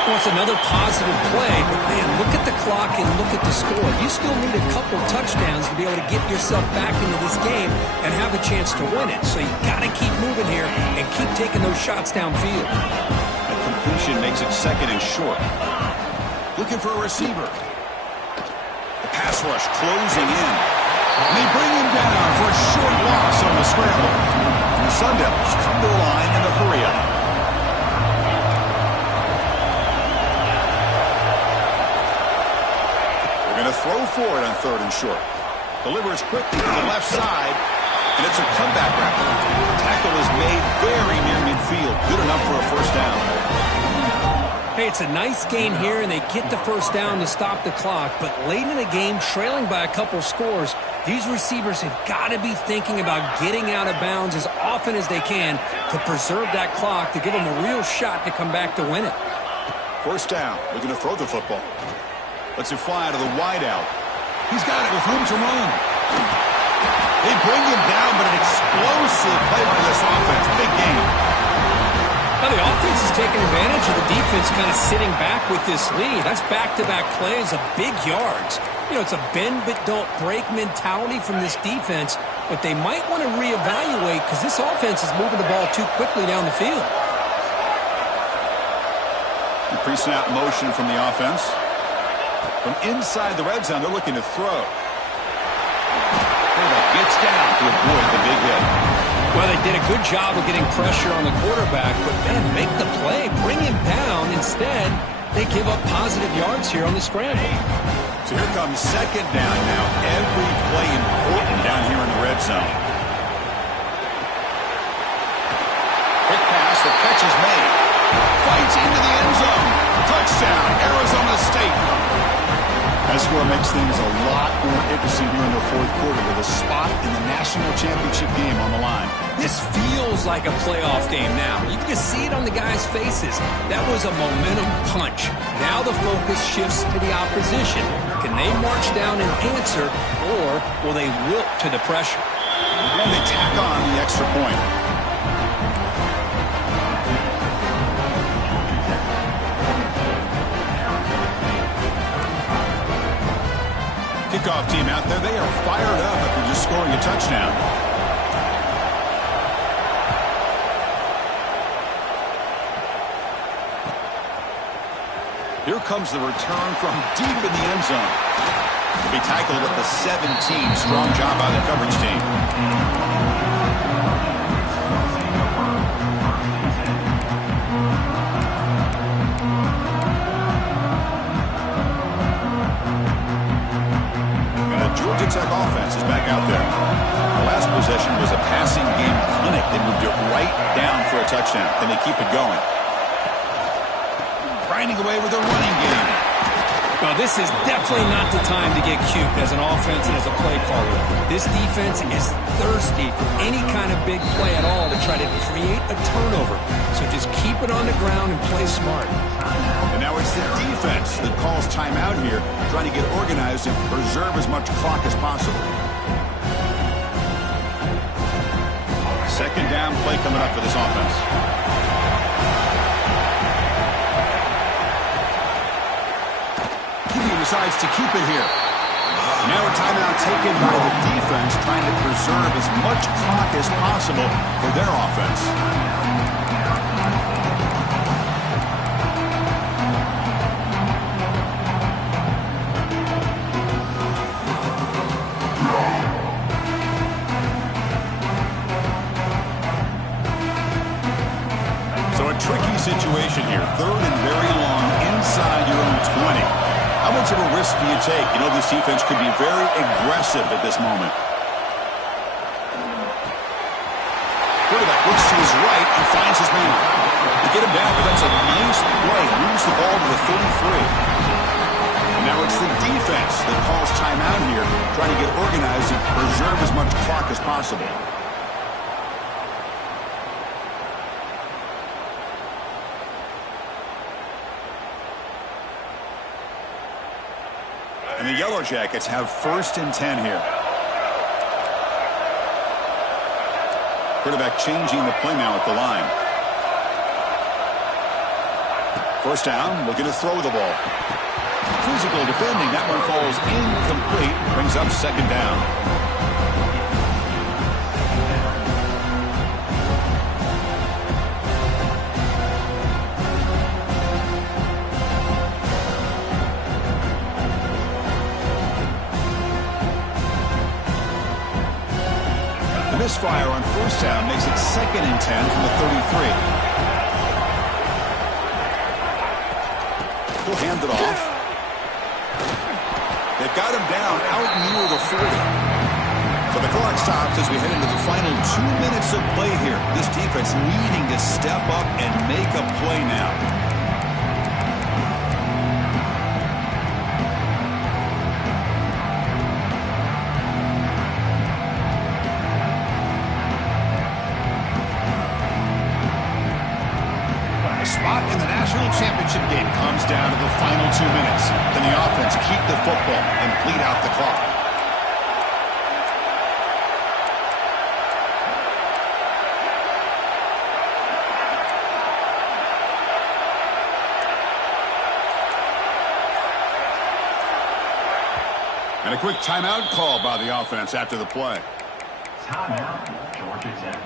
Well, it's another positive play, but man, look at the clock and look at the score. You still need a couple touchdowns to be able to get yourself back into this game and have a chance to win it. So you got to keep moving here and keep taking those shots downfield. A completion makes it 2nd and short. Looking for a receiver. Pass rush closing in. And they bring him down for a short loss on the scramble. And the Sun Devils come to the line in a hurry up. They're going to throw for it on 3rd and short. Delivers quickly to the left side. And it's a comeback route. Tackle is made very near midfield. Good enough for a 1st down. Hey, it's a nice gain here, and they get the 1st down to stop the clock. But late in the game, trailing by a couple scores, these receivers have got to be thinking about getting out of bounds as often as they can to preserve that clock, to give them a real shot to come back to win it. 1st down. Looking to throw the football. Lets it fly out of the wideout. He's got it with room to run. They bring him down, but an explosive play by this offense. Big game. Now the offense is taking advantage of the defense kind of sitting back with this lead. That's back-to-back plays of big yards. You know, it's a bend-but-don't-break mentality from this defense, but they might want to reevaluate because this offense is moving the ball too quickly down the field. Pre-snap motion from the offense. From inside the red zone, they're looking to throw. Quarterback gets down to avoid the big hit. Well, they did a good job of getting pressure on the quarterback, but, man, make the play. Bring him down. Instead, they give up positive yards here on the scramble. So here comes 2nd down now. Every play important down here in the red zone. Quick pass. The catch is made. Fights into the end zone. Touchdown, Arizona State. That score makes things a lot more interesting here in the 4th quarter with a spot in the national championship game on the line. This feels like a playoff game now. You can just see it on the guys' faces. That was a momentum punch. Now the focus shifts to the opposition. Can they march down and answer, or will they wilt to the pressure? And they tack on the extra point. Kickoff team out there, they are fired up after just scoring a touchdown. Here comes the return from deep in the end zone. To be tackled at the 17. Strong job by the coverage team. Georgia Tech offense is back out there. The last possession was a passing game clinic. They moved it right down for a touchdown. Can they keep it going? Grinding away with a running game. Well, this is definitely not the time to get cute as an offense and as a play caller. This defense is thirsty for any kind of big play at all to try to create a turnover. So just keep it on the ground and play smart. And now it's the defense that calls timeout here, trying to get organized and preserve as much clock as possible. Second down play coming up for this offense. He decides to keep it here. Now a timeout taken by the defense, trying to preserve as much clock as possible for their offense. So a tricky situation here. Third and very long inside your own 20. How much of a risk do you take? You know, this defense could be very aggressive at this moment. Quarterback looks to his right and finds his man. To get him down, but that's a nice play. Moves the ball to the 33. And now it's the defense that calls timeout here, trying to get organized and preserve as much clock as possible. And the Yellow Jackets have 1st and 10 here. Quarterback changing the play now at the line. 1st down, looking to throw the ball. Physical defending, that one falls incomplete, brings up 2nd down. Misfire on 1st down makes it 2nd and 10 from the 33. He'll hand it off. They've got him down out near the 40. So the clock stops as we head into the final 2 minutes of play here. This defense needing to step up and make a play now. Spot in the national championship game comes down to the final 2 minutes. Can the offense keep the football and bleed out the clock? And a quick timeout call by the offense after the play. Timeout, Georgia Tech.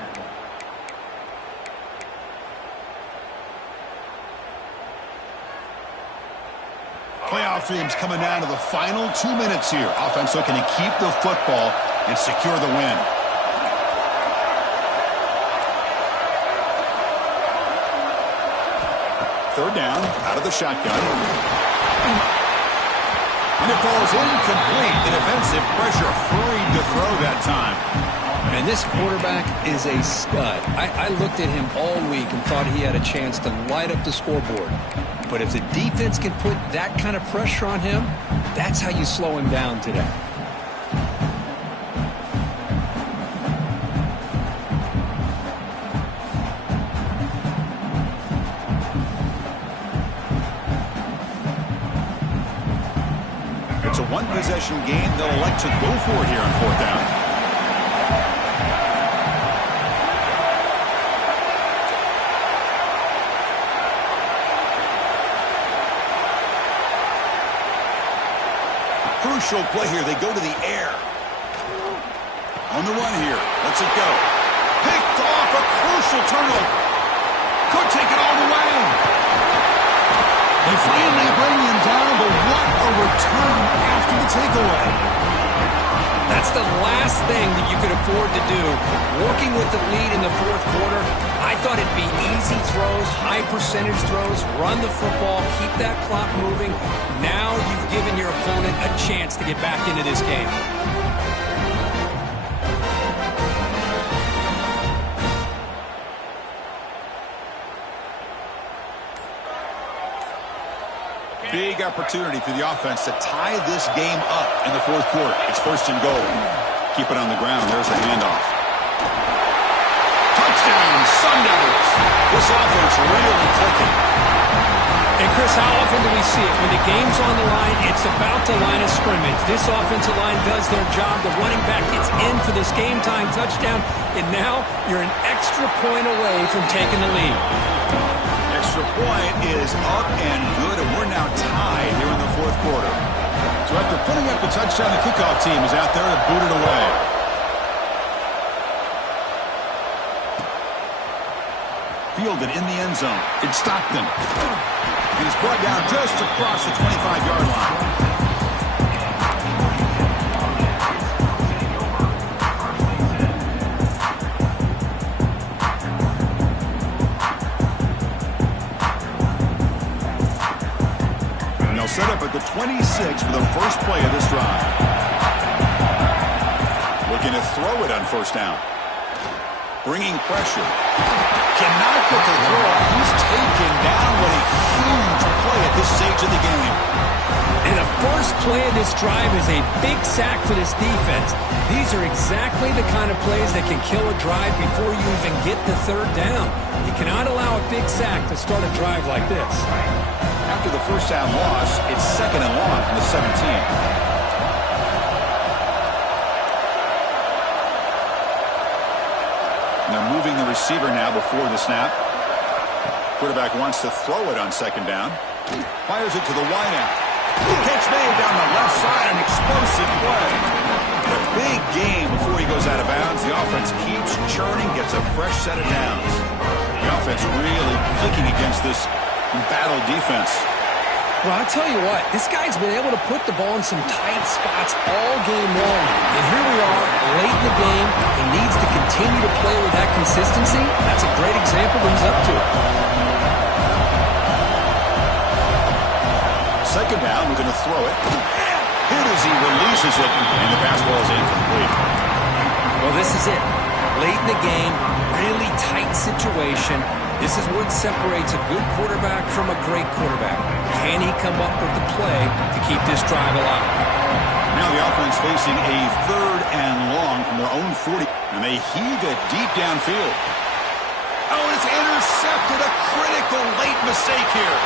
Playoff teams coming down to the final 2 minutes here. Offense looking to keep the football and secure the win. Third down, out of the shotgun. And it falls incomplete. The defensive pressure hurried to throw that time. And this quarterback is a stud. I looked at him all week and thought he had a chance to light up the scoreboard. But if the defense can put that kind of pressure on him, that's how you slow him down today. It's a one-possession game. They'll elect to go for it here on 4th down. Crucial play here. They go to the air. On the run here. Lets it go. Picked off. A crucial turnover. Could take it all the way. They finally bring him down, but what a return after the takeaway. That's the last thing that you could afford to do. Working with the lead in the 4th quarter, I thought it'd be easy throws, high percentage throws, run the football, keep that clock moving. Now you've given your opponent a chance to get back into this game. Big opportunity for the offense to tie this game up in the 4th quarter. It's 1st and goal. Keep it on the ground. There's a handoff. Touchdown, Sun Devils. This offense really clicking. And Chris, Chris, how often do we see it? When the game's on the line, it's about the line of scrimmage. This offensive line does their job. The running back gets in for this game-time touchdown, and now you're an extra point away from taking the lead. Extra point is up and good, and we're now tied here in the fourth quarter. So after putting up the touchdown, the kickoff team is out there to boot it away. Fielded in the end zone. It's Stockton. He's brought down just across the 25-yard line. And they'll set up at the 26 for the first play of this drive. Looking to throw it on first down. Bringing pressure. Cannot get the throw. He's taken down. What a huge play at this stage of the game. And the first play of this drive is a big sack for this defense. These are exactly the kind of plays that can kill a drive before you even get the third down. You cannot allow a big sack to start a drive like this. After the first down loss, it's second and long from the 17. They're moving the receiver now before the snap. Quarterback wants to throw it on second down. Fires it to the wideout. Catch made down the left side, an explosive play. A big game before he goes out of bounds. The offense keeps churning, gets a fresh set of downs. The offense really clicking against this embattled defense. Well, I'll tell you what, this guy's been able to put the ball in some tight spots all game long. And here we are, late in the game. He needs to continue to play with that consistency. That's a great example that he's up to. Second down, we're going to throw it. Hit as he releases it, and the pass ball is incomplete. Well, this is it. Late in the game, really tight situation. This is what separates a good quarterback from a great quarterback. Can he come up with the play to keep this drive alive? Now the offense facing a third and long from their own 40. And they heave it deep downfield. Oh, it's intercepted. A critical late mistake here.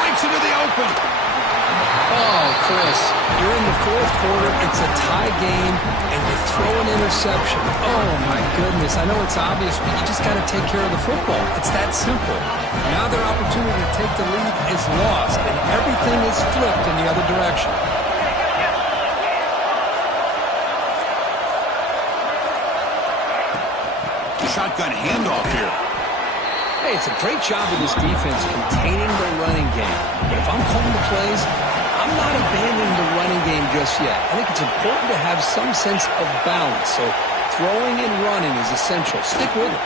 Breaks into the open. Oh, Chris, you're in the fourth quarter. It's a tie game, and you throw an interception. Oh, my goodness. I know it's obvious, but you just got to take care of the football. It's that simple. Now their opportunity to take the lead is lost, and everything is flipped in the other direction. Shotgun handoff here. Hey, it's a great job of this defense containing the running game. But if I'm calling the plays, I'm not abandoning the running game just yet. I think it's important to have some sense of balance. So throwing and running is essential. Stick with it.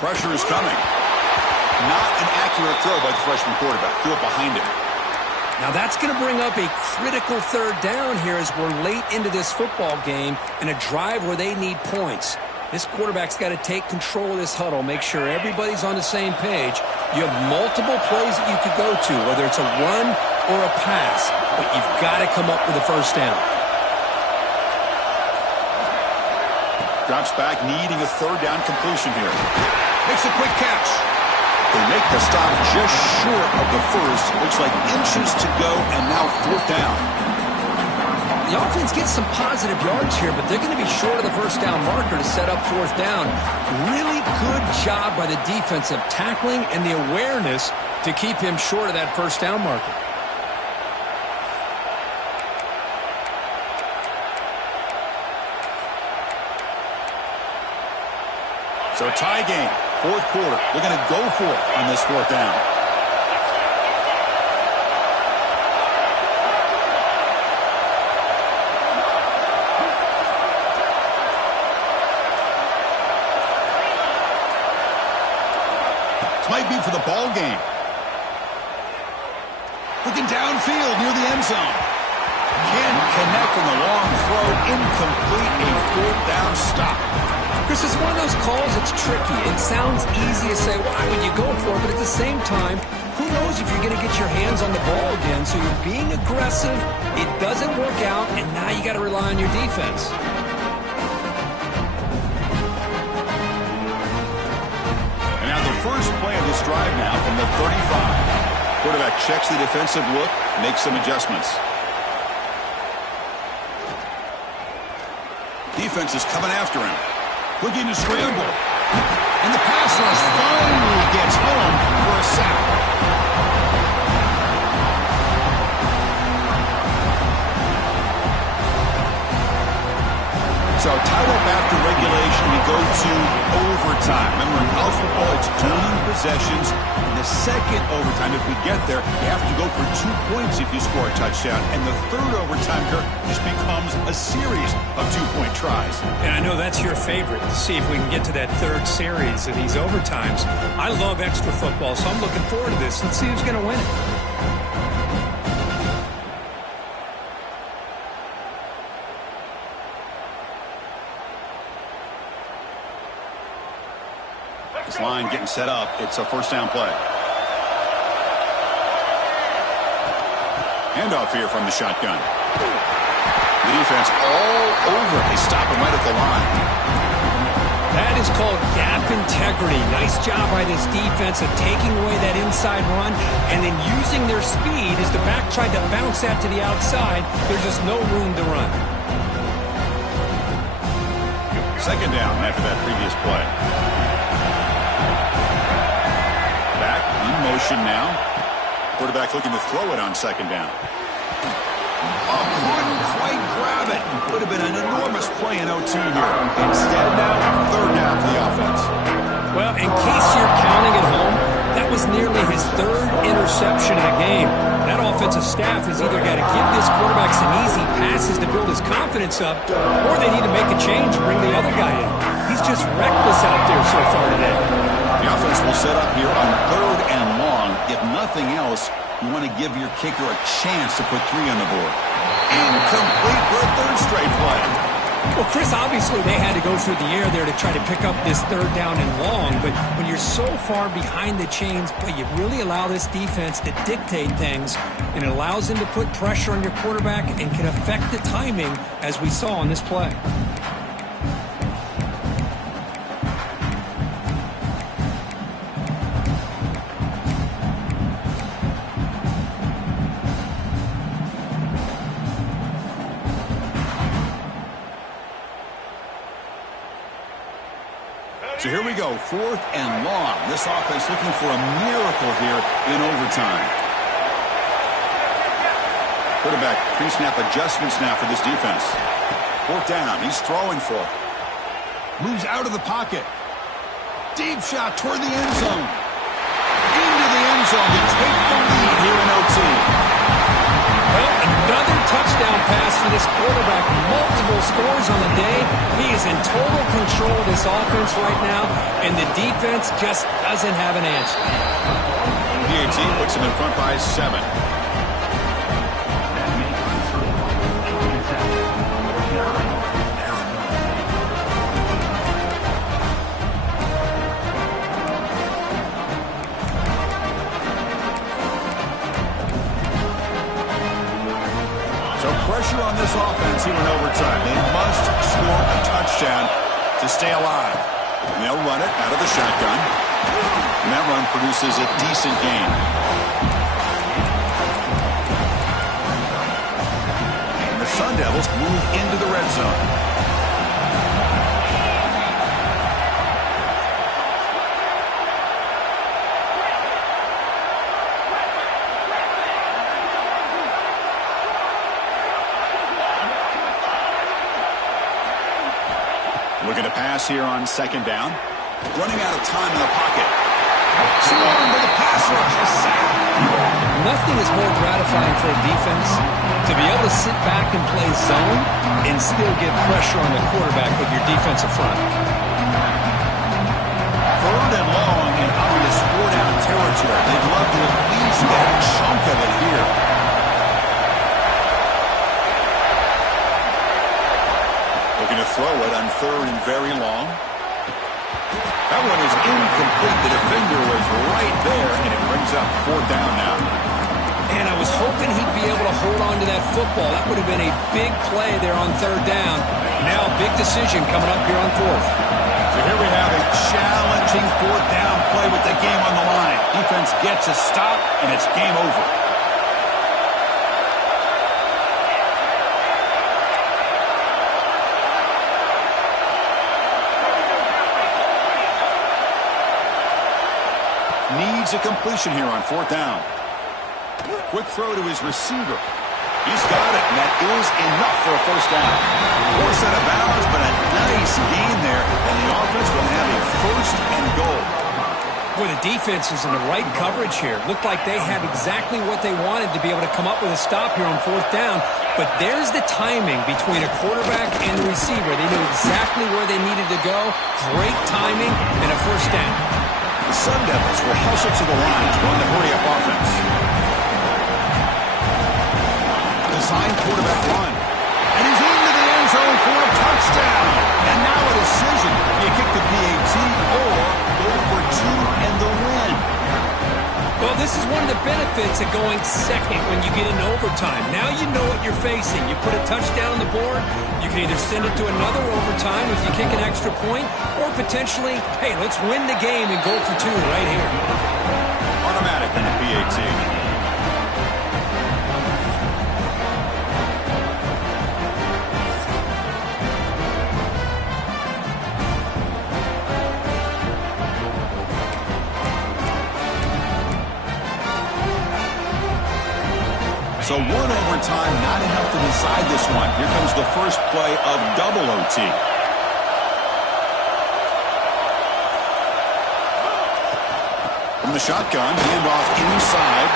Pressure is coming. Not an accurate throw by the freshman quarterback. Threw it behind him. Now that's going to bring up a critical third down here as we're late into this football game in a drive where they need points. This quarterback's got to take control of this huddle, make sure everybody's on the same page. You have multiple plays that you could go to, whether it's a run or a pass, but you've got to come up with a first down. Drops back, needing a third down completion here. Makes a quick catch. They make the stop just short of the first. Looks like inches to go, and now fourth down. The offense gets some positive yards here, but they're going to be short of the first down marker to set up fourth down. Really good job by the defensive tackling and the awareness to keep him short of that first down marker. So tie game, fourth quarter. They're going to go for it on this fourth down. Might be for the ball game. Looking downfield near the end zone. Can't connect on the long throw. Incomplete. A fourth down stop. Chris, it's one of those calls that's tricky. It sounds easy to say, why would you go for it? But at the same time, who knows if you're going to get your hands on the ball again. So you're being aggressive. It doesn't work out, and now you got to rely on your defense. First play of this drive now from the 35. Quarterback checks the defensive look, makes some adjustments. Defense is coming after him. Looking to scramble. And the pass rush finally gets home for a sack. So tied up after regulation, we go to overtime. Remember, in college football, it's 20 possessions. In the second overtime, if we get there, you have to go for 2 points if you score a touchdown. And the third overtime, Kirk, just becomes a series of 2-point tries. And I know that's your favorite, to see if we can get to that third series of these overtimes. I love extra football, so I'm looking forward to this. Let's see who's going to win it. This line getting set up. It's a first down play. Handoff here from the shotgun. The defense all over. They stop him right at the line. That is called gap integrity. Nice job by this defense of taking away that inside run and then using their speed as the back tried to bounce that to the outside. There's just no room to run. Second down after that previous play. Back in motion now. Quarterback looking to throw it on second down. Oh, couldn't quite grab it. Would have been an enormous play in O2 here. Instead now, third down for the offense. Well, in case you're counting at home, that was nearly his third interception of the game. That offensive staff has either got to give this quarterback some easy passes to build his confidence up, or they need to make a change and bring the other guy in. He's just reckless out there so far today. The offense will set up here on third and long. If nothing else, you want to give your kicker a chance to put 3 on the board. Incomplete for a third straight play. Well, Chris, obviously they had to go through the air there to try to pick up this third down and long, but when you're so far behind the chains, but you really allow this defense to dictate things, and it allows them to put pressure on your quarterback and can affect the timing, as we saw on this play. So here we go, fourth and long. This offense looking for a miracle here in overtime. Quarterback pre-snap adjustments now for this defense. Fourth down, he's throwing for it. Moves out of the pocket. Deep shot toward the end zone. Into the end zone to take the lead here in OT. Well, another touchdown pass for this quarterback. Multiple scores on the day. He is in total control of this offense right now, and the defense just doesn't have an answer. PAT puts him in front by 7. Pressure on this offense here in overtime. They must score a touchdown to stay alive. And they'll run it out of the shotgun. And that run produces a decent gain. And the Sun Devils move into the red zone. Looking to pass here on second down. Running out of time in the pocket. Swarmed with a pass rush. A sack. Nothing is more gratifying for a defense to be able to sit back and play zone and still get pressure on the quarterback with your defensive front. Third and long in obvious 4-down territory. They'd love to at least get a chunk of it here. Looking to throw it on third and very long. That one is incomplete. The defender was right there, and it brings up fourth down now. And I was hoping he'd be able to hold on to that football. That would have been a big play there on third down. Now a big decision coming up here on fourth. So here we have a challenging fourth down play with the game on the line. Defense gets a stop, and it's game over. Needs a completion here on fourth down. Quick throw to his receiver. He's got it, and that is enough for a first down. Forced out of bounds, but a nice gain there, and the offense will have a first and goal. Boy, the defense is in the right coverage here. Looked like they had exactly what they wanted to be able to come up with a stop here on fourth down. But there's the timing between a quarterback and the receiver. They knew exactly where they needed to go. Great timing and a first down. The Sun Devils will hustle to the line to run the hurry-up offense. Design quarterback run. And he's into the end zone for a touchdown. And now a decision. You kick the PAT or go for two and the win. Well, this is one of the benefits of going second when you get into overtime. Now you know what you're facing. You put a touchdown on the board, you can either send it to another overtime if you kick an extra point, or potentially, hey, let's win the game and go for two right here. Automatic in the PAT. So one overtime, not enough to decide this one. Here comes the first play of double OT. From the shotgun, handoff inside.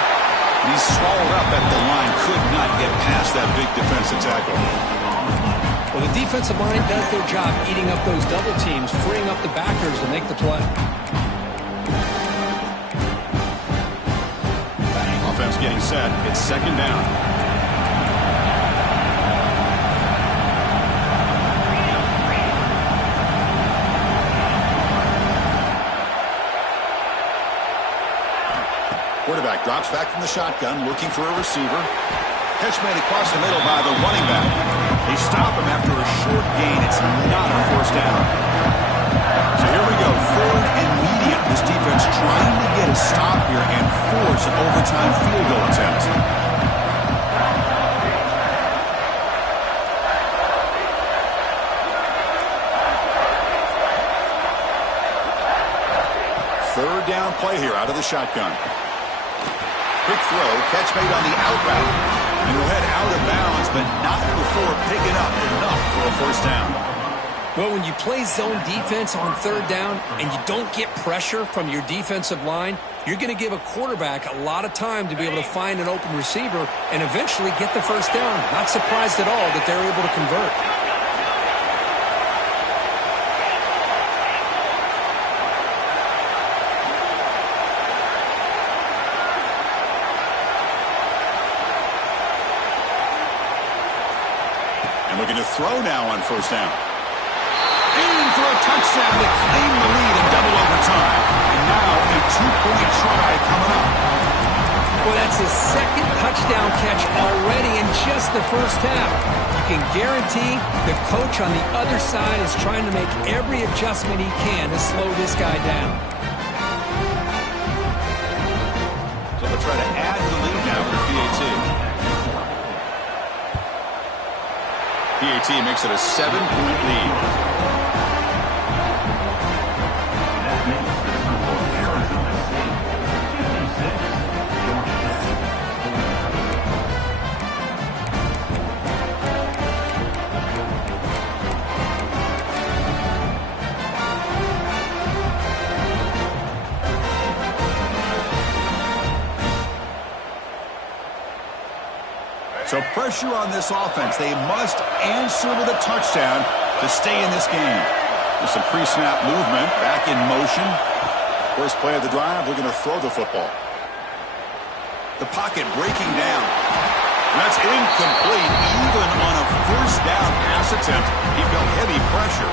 He's swallowed up at the line. Could not get past that big defensive tackle. Well, the defensive line does their job eating up those double teams, freeing up the backers to make the play. Offense getting set. It's second down. Quarterback drops back from the shotgun, looking for a receiver. Catch made across the middle by the running back. They stop him after a short gain. It's not a first down. So here we go, third and medium. This defense trying to get a stop here and force an overtime field goal attempt. Third down play here out of the shotgun. Quick throw, catch made on the out route. And he'll head out of bounds, but not before picking up enough for a first down. Well, when you play zone defense on third down and you don't get pressure from your defensive line, you're going to give a quarterback a lot of time to be able to find an open receiver and eventually get the first down. Not surprised at all that they're able to convert. And looking to throw now on first down. Aiming for a touchdown to claim the lead in double overtime. And now a two-point try coming up. Well, that's his second touchdown catch already in just the first half. You can guarantee the coach on the other side is trying to make every adjustment he can to slow this guy down. So they'll try to add to the lead now with the PAT. PAT makes it a 7-point lead. That makes the score Arizona State 56, Georgia So pressure on this offense. They must answer with a touchdown to stay in this game. With some pre-snap movement, back in motion. First play of the drive, looking to throw the football. The pocket breaking down. That's incomplete. Even on a first down pass attempt, he felt heavy pressure.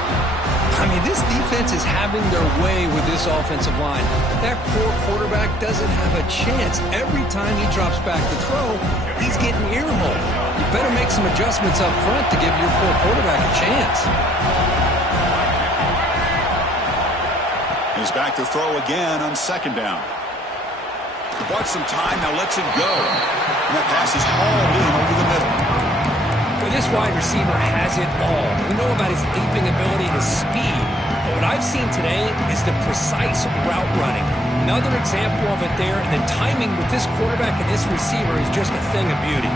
I mean, this defense is having their way with this offensive line. That poor quarterback doesn't have a chance. Every time he drops back to throw, he's getting earholed. You better make some adjustments up front to give your poor quarterback a chance. He's back to throw again on second down. He bought some time, now lets it go. And that pass is hauled in over the middle. Well, this wide receiver has it all. We know about his leaping ability and his speed. But what I've seen today is the precise route running. Another example of it there, and the timing with this quarterback and this receiver is just a thing of beauty.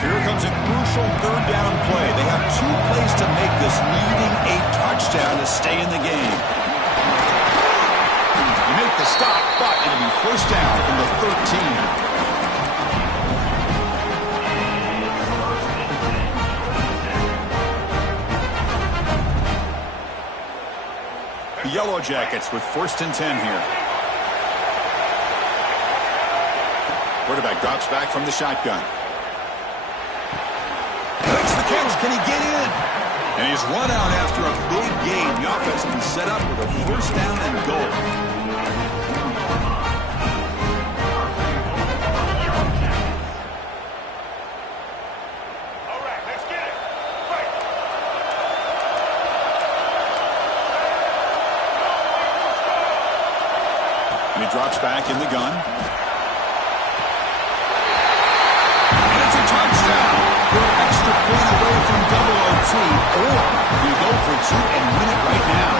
Here comes a crucial third down play. They have 2 plays to make this, needing a touchdown to stay in the game. You make the stop, but it'll be first down from the 13. The Yellow Jackets with first and 10 here. Quarterback drops back from the shotgun. Makes the catch. Can he get in? And he's run out after a big gain. The offense will be set up with a first down and goal. He drops back in the gun. And it's a touchdown. You're an extra point away from double OT, or you go for 2 and win it right now.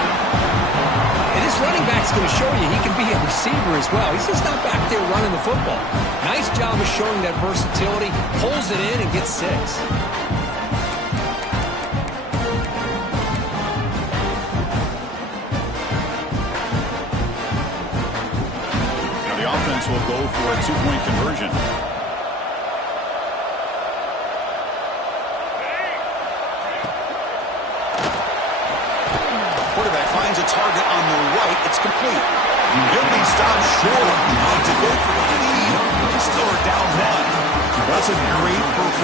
And this running back's going to show you he can be a receiver as well. He's just not back there running the football. Nice job of showing that versatility. Pulls it in and gets 6. Will go for a 2-point conversion. Quarterback finds a target on the right. It's complete. He'll be stopped short. To go for the lead. Still are down 1. That's a great performance.